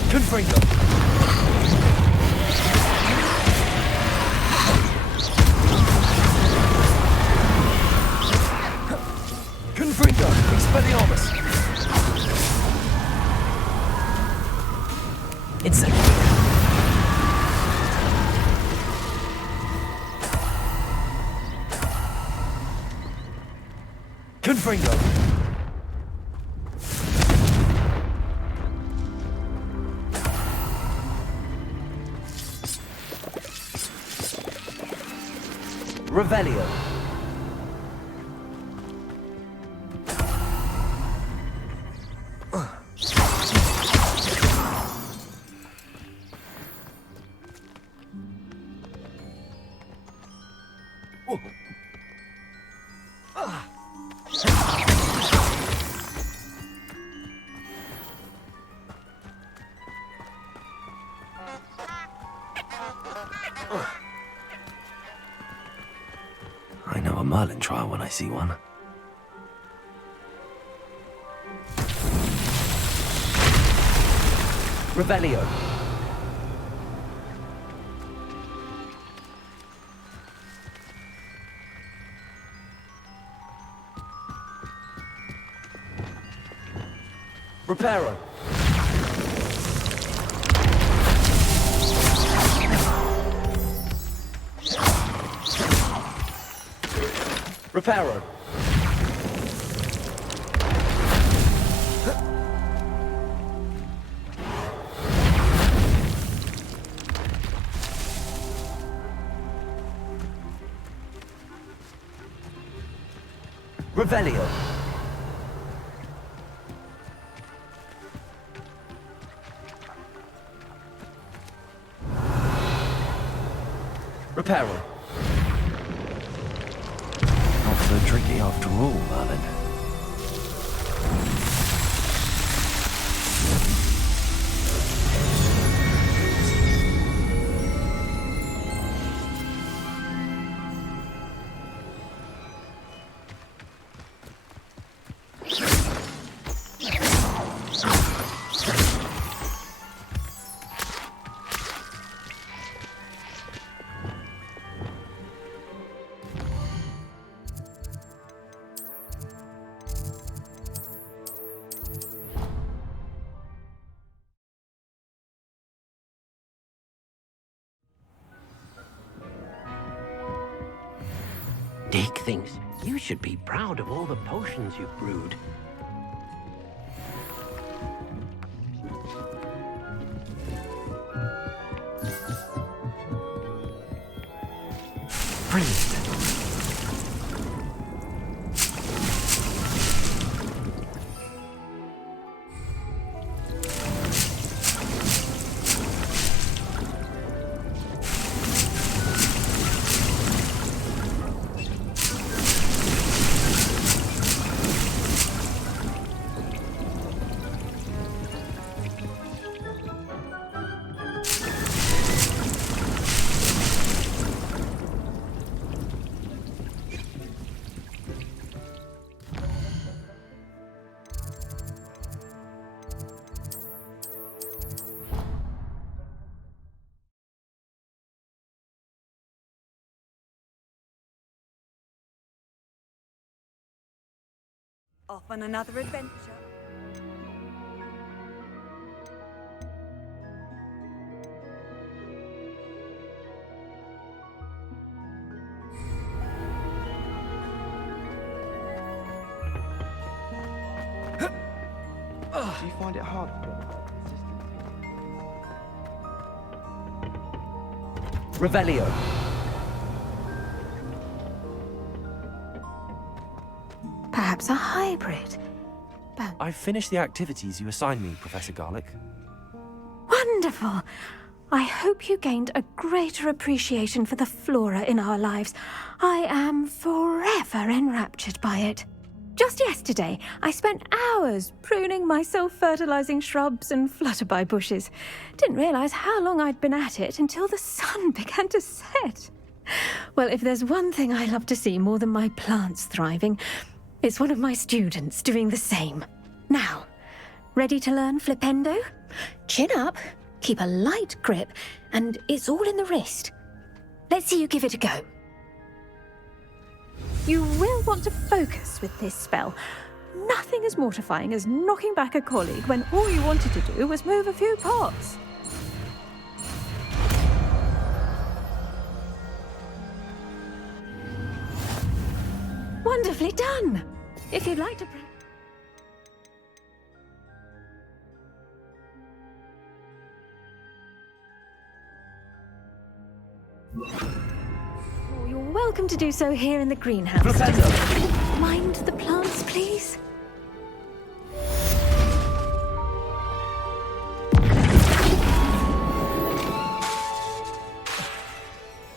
Confringo. Confringo. Expelliarmus. Insect. Confringo. Revelio. a Merlin trial when I see one. Revelio. Reparo. Reparo. Revelio. Reparo. Not so tricky after all, Merlin. Dick thinks you should be proud of all the potions you've brewed. Brilliant. Off on another adventure. Do you find it hard? Revelio. Perhaps a hybrid. But I've finished the activities you assigned me, Professor Garlick. wonderful! I hope you gained a greater appreciation for the flora in our lives. I am forever enraptured by it. Just yesterday, I spent hours pruning my self-fertilizing shrubs and flutterby bushes. Didn't realize how long I'd been at it until the sun began to set. Well, if there's one thing I love to see more than my plants thriving, it's one of my students doing the same. Now, ready to learn Flipendo? Chin up, keep a light grip, and it's all in the wrist. Let's see you give it a go. You will want to focus with this spell. Nothing as mortifying as knocking back a colleague when all you wanted to do was move a few pots. Wonderfully done! If you'd like to... Oh, you're welcome to do so here in the greenhouse. Just mind the plants, please.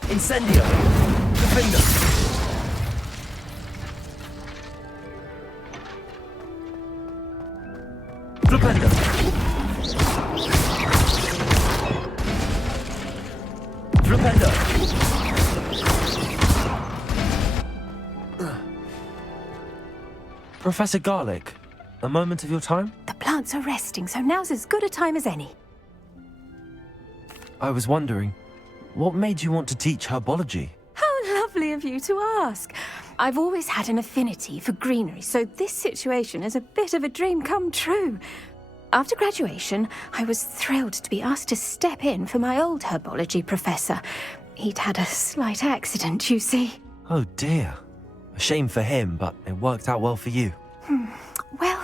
Incendio. Defender. Flipendo. Flipendo. Professor Garlic, a moment of your time? The plants are resting, so now's as good a time as any. I was wondering, what made you want to teach herbology? How lovely of you to ask. I've always had an affinity for greenery, so this situation is a bit of a dream come true. After graduation, I was thrilled to be asked to step in for my old herbology professor. He'd had a slight accident, you see. Oh dear. A shame for him, but it worked out well for you. Well,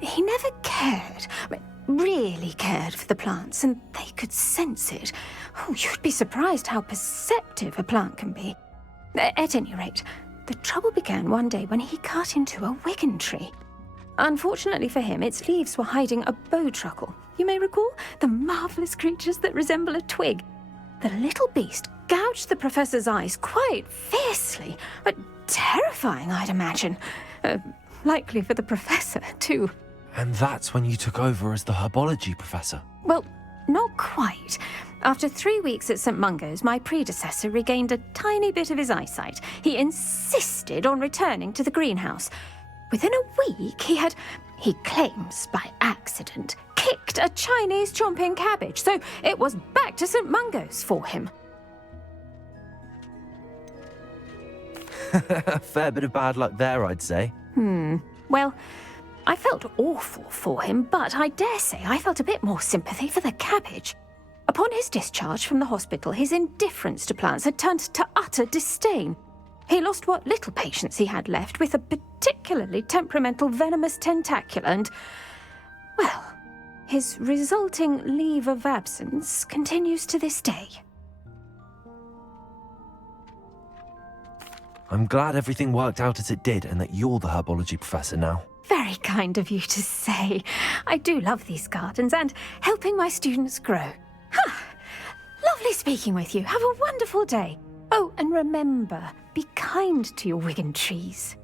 he never cared, really cared for the plants, and they could sense it. Oh, you'd be surprised how perceptive a plant can be. At any rate, the trouble began one day when he cut into a wigan tree. Unfortunately for him, its leaves were hiding a bowtruckle. You may recall the marvellous creatures that resemble a twig. The little beast gouged the professor's eyes quite fiercely, but terrifying, I'd imagine. Likely for the professor, too. And that's when you took over as the herbology professor? Well, not quite. After 3 weeks at St. Mungo's, my predecessor regained a tiny bit of his eyesight. He insisted on returning to the greenhouse. Within a week, he claims by accident, kicked a Chinese chomping cabbage, so it was back to St. Mungo's for him. A fair bit of bad luck there, I'd say. Well, I felt awful for him, but I dare say I felt a bit more sympathy for the cabbage. Upon his discharge from the hospital, his indifference to plants had turned to utter disdain. He lost what little patience he had left with a particularly temperamental venomous tentacula and, well, his resulting leave of absence continues to this day. I'm glad everything worked out as it did and that you're the herbology professor now. Very kind of you to say. I do love these gardens and helping my students grow. Lovely speaking with you. Have a wonderful day. Oh, and remember, be kind to your wigan trees.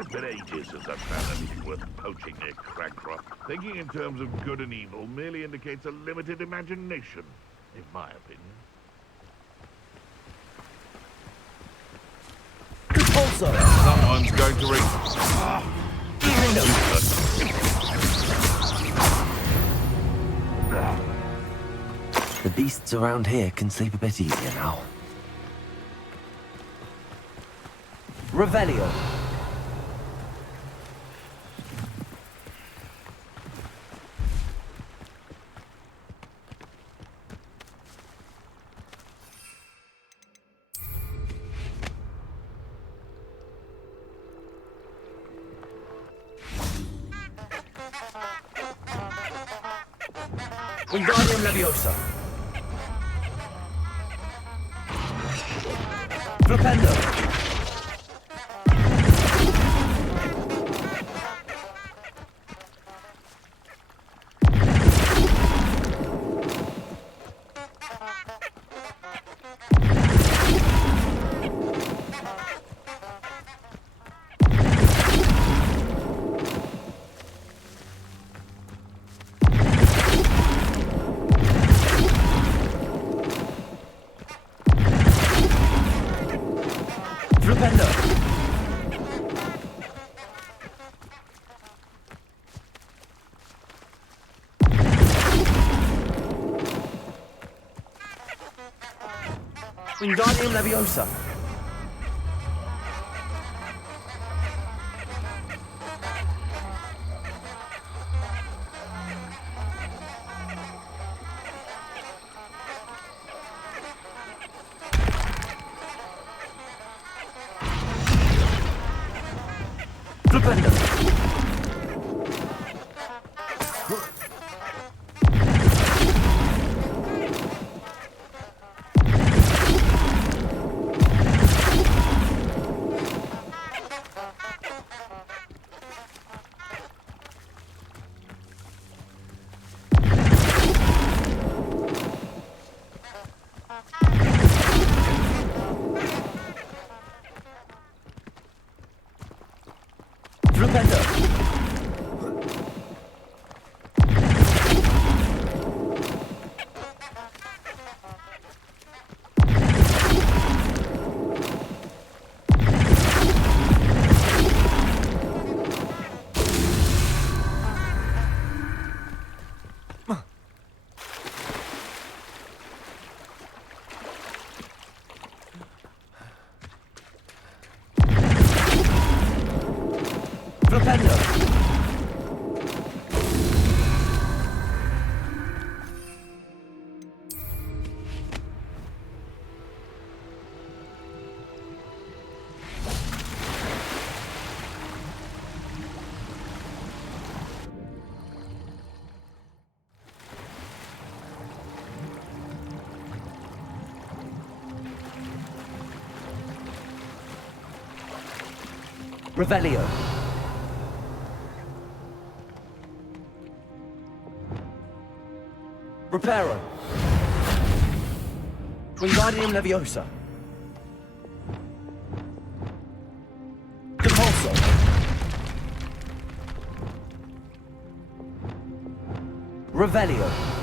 It's been ages since I've found anything worth poaching near Cragcroft. Thinking in terms of good and evil merely indicates a limited imagination, in my opinion. Also, someone's going to ring. The beasts around here can sleep a bit easier now. Revelio. Wingardium Leviosa. Flipendo. Flipendo! Wingardium Leviosa! Flipendo! Flipendo! Flipendo! Revelio! Reparo! Wingardium Leviosa! Depulso! Revelio!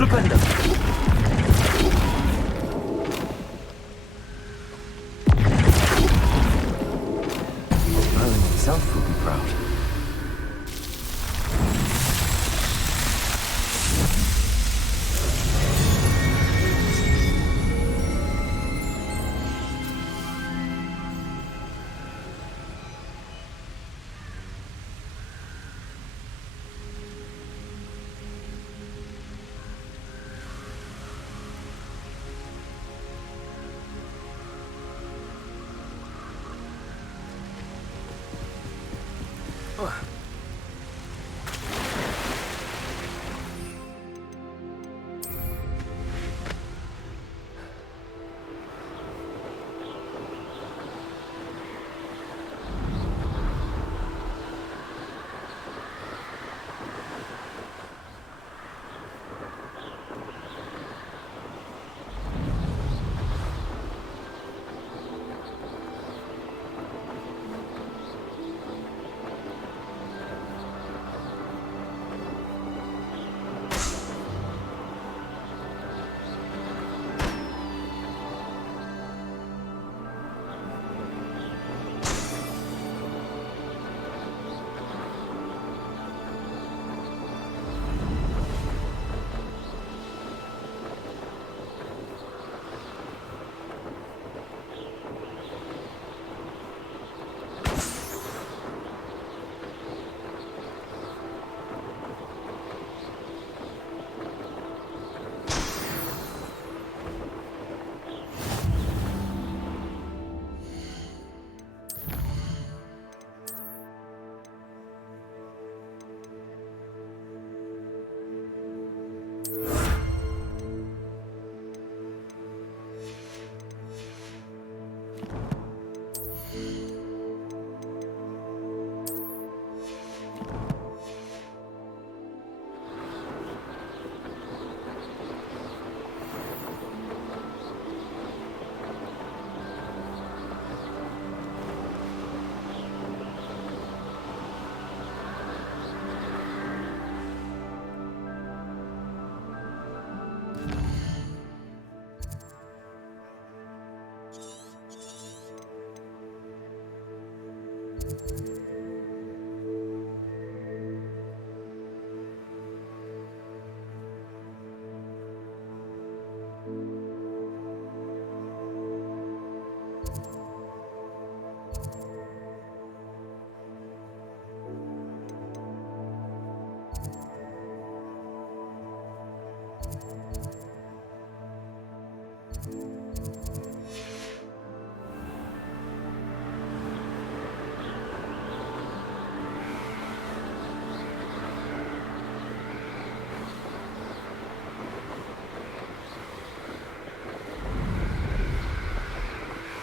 Flipendo! Merlin himself will be proud.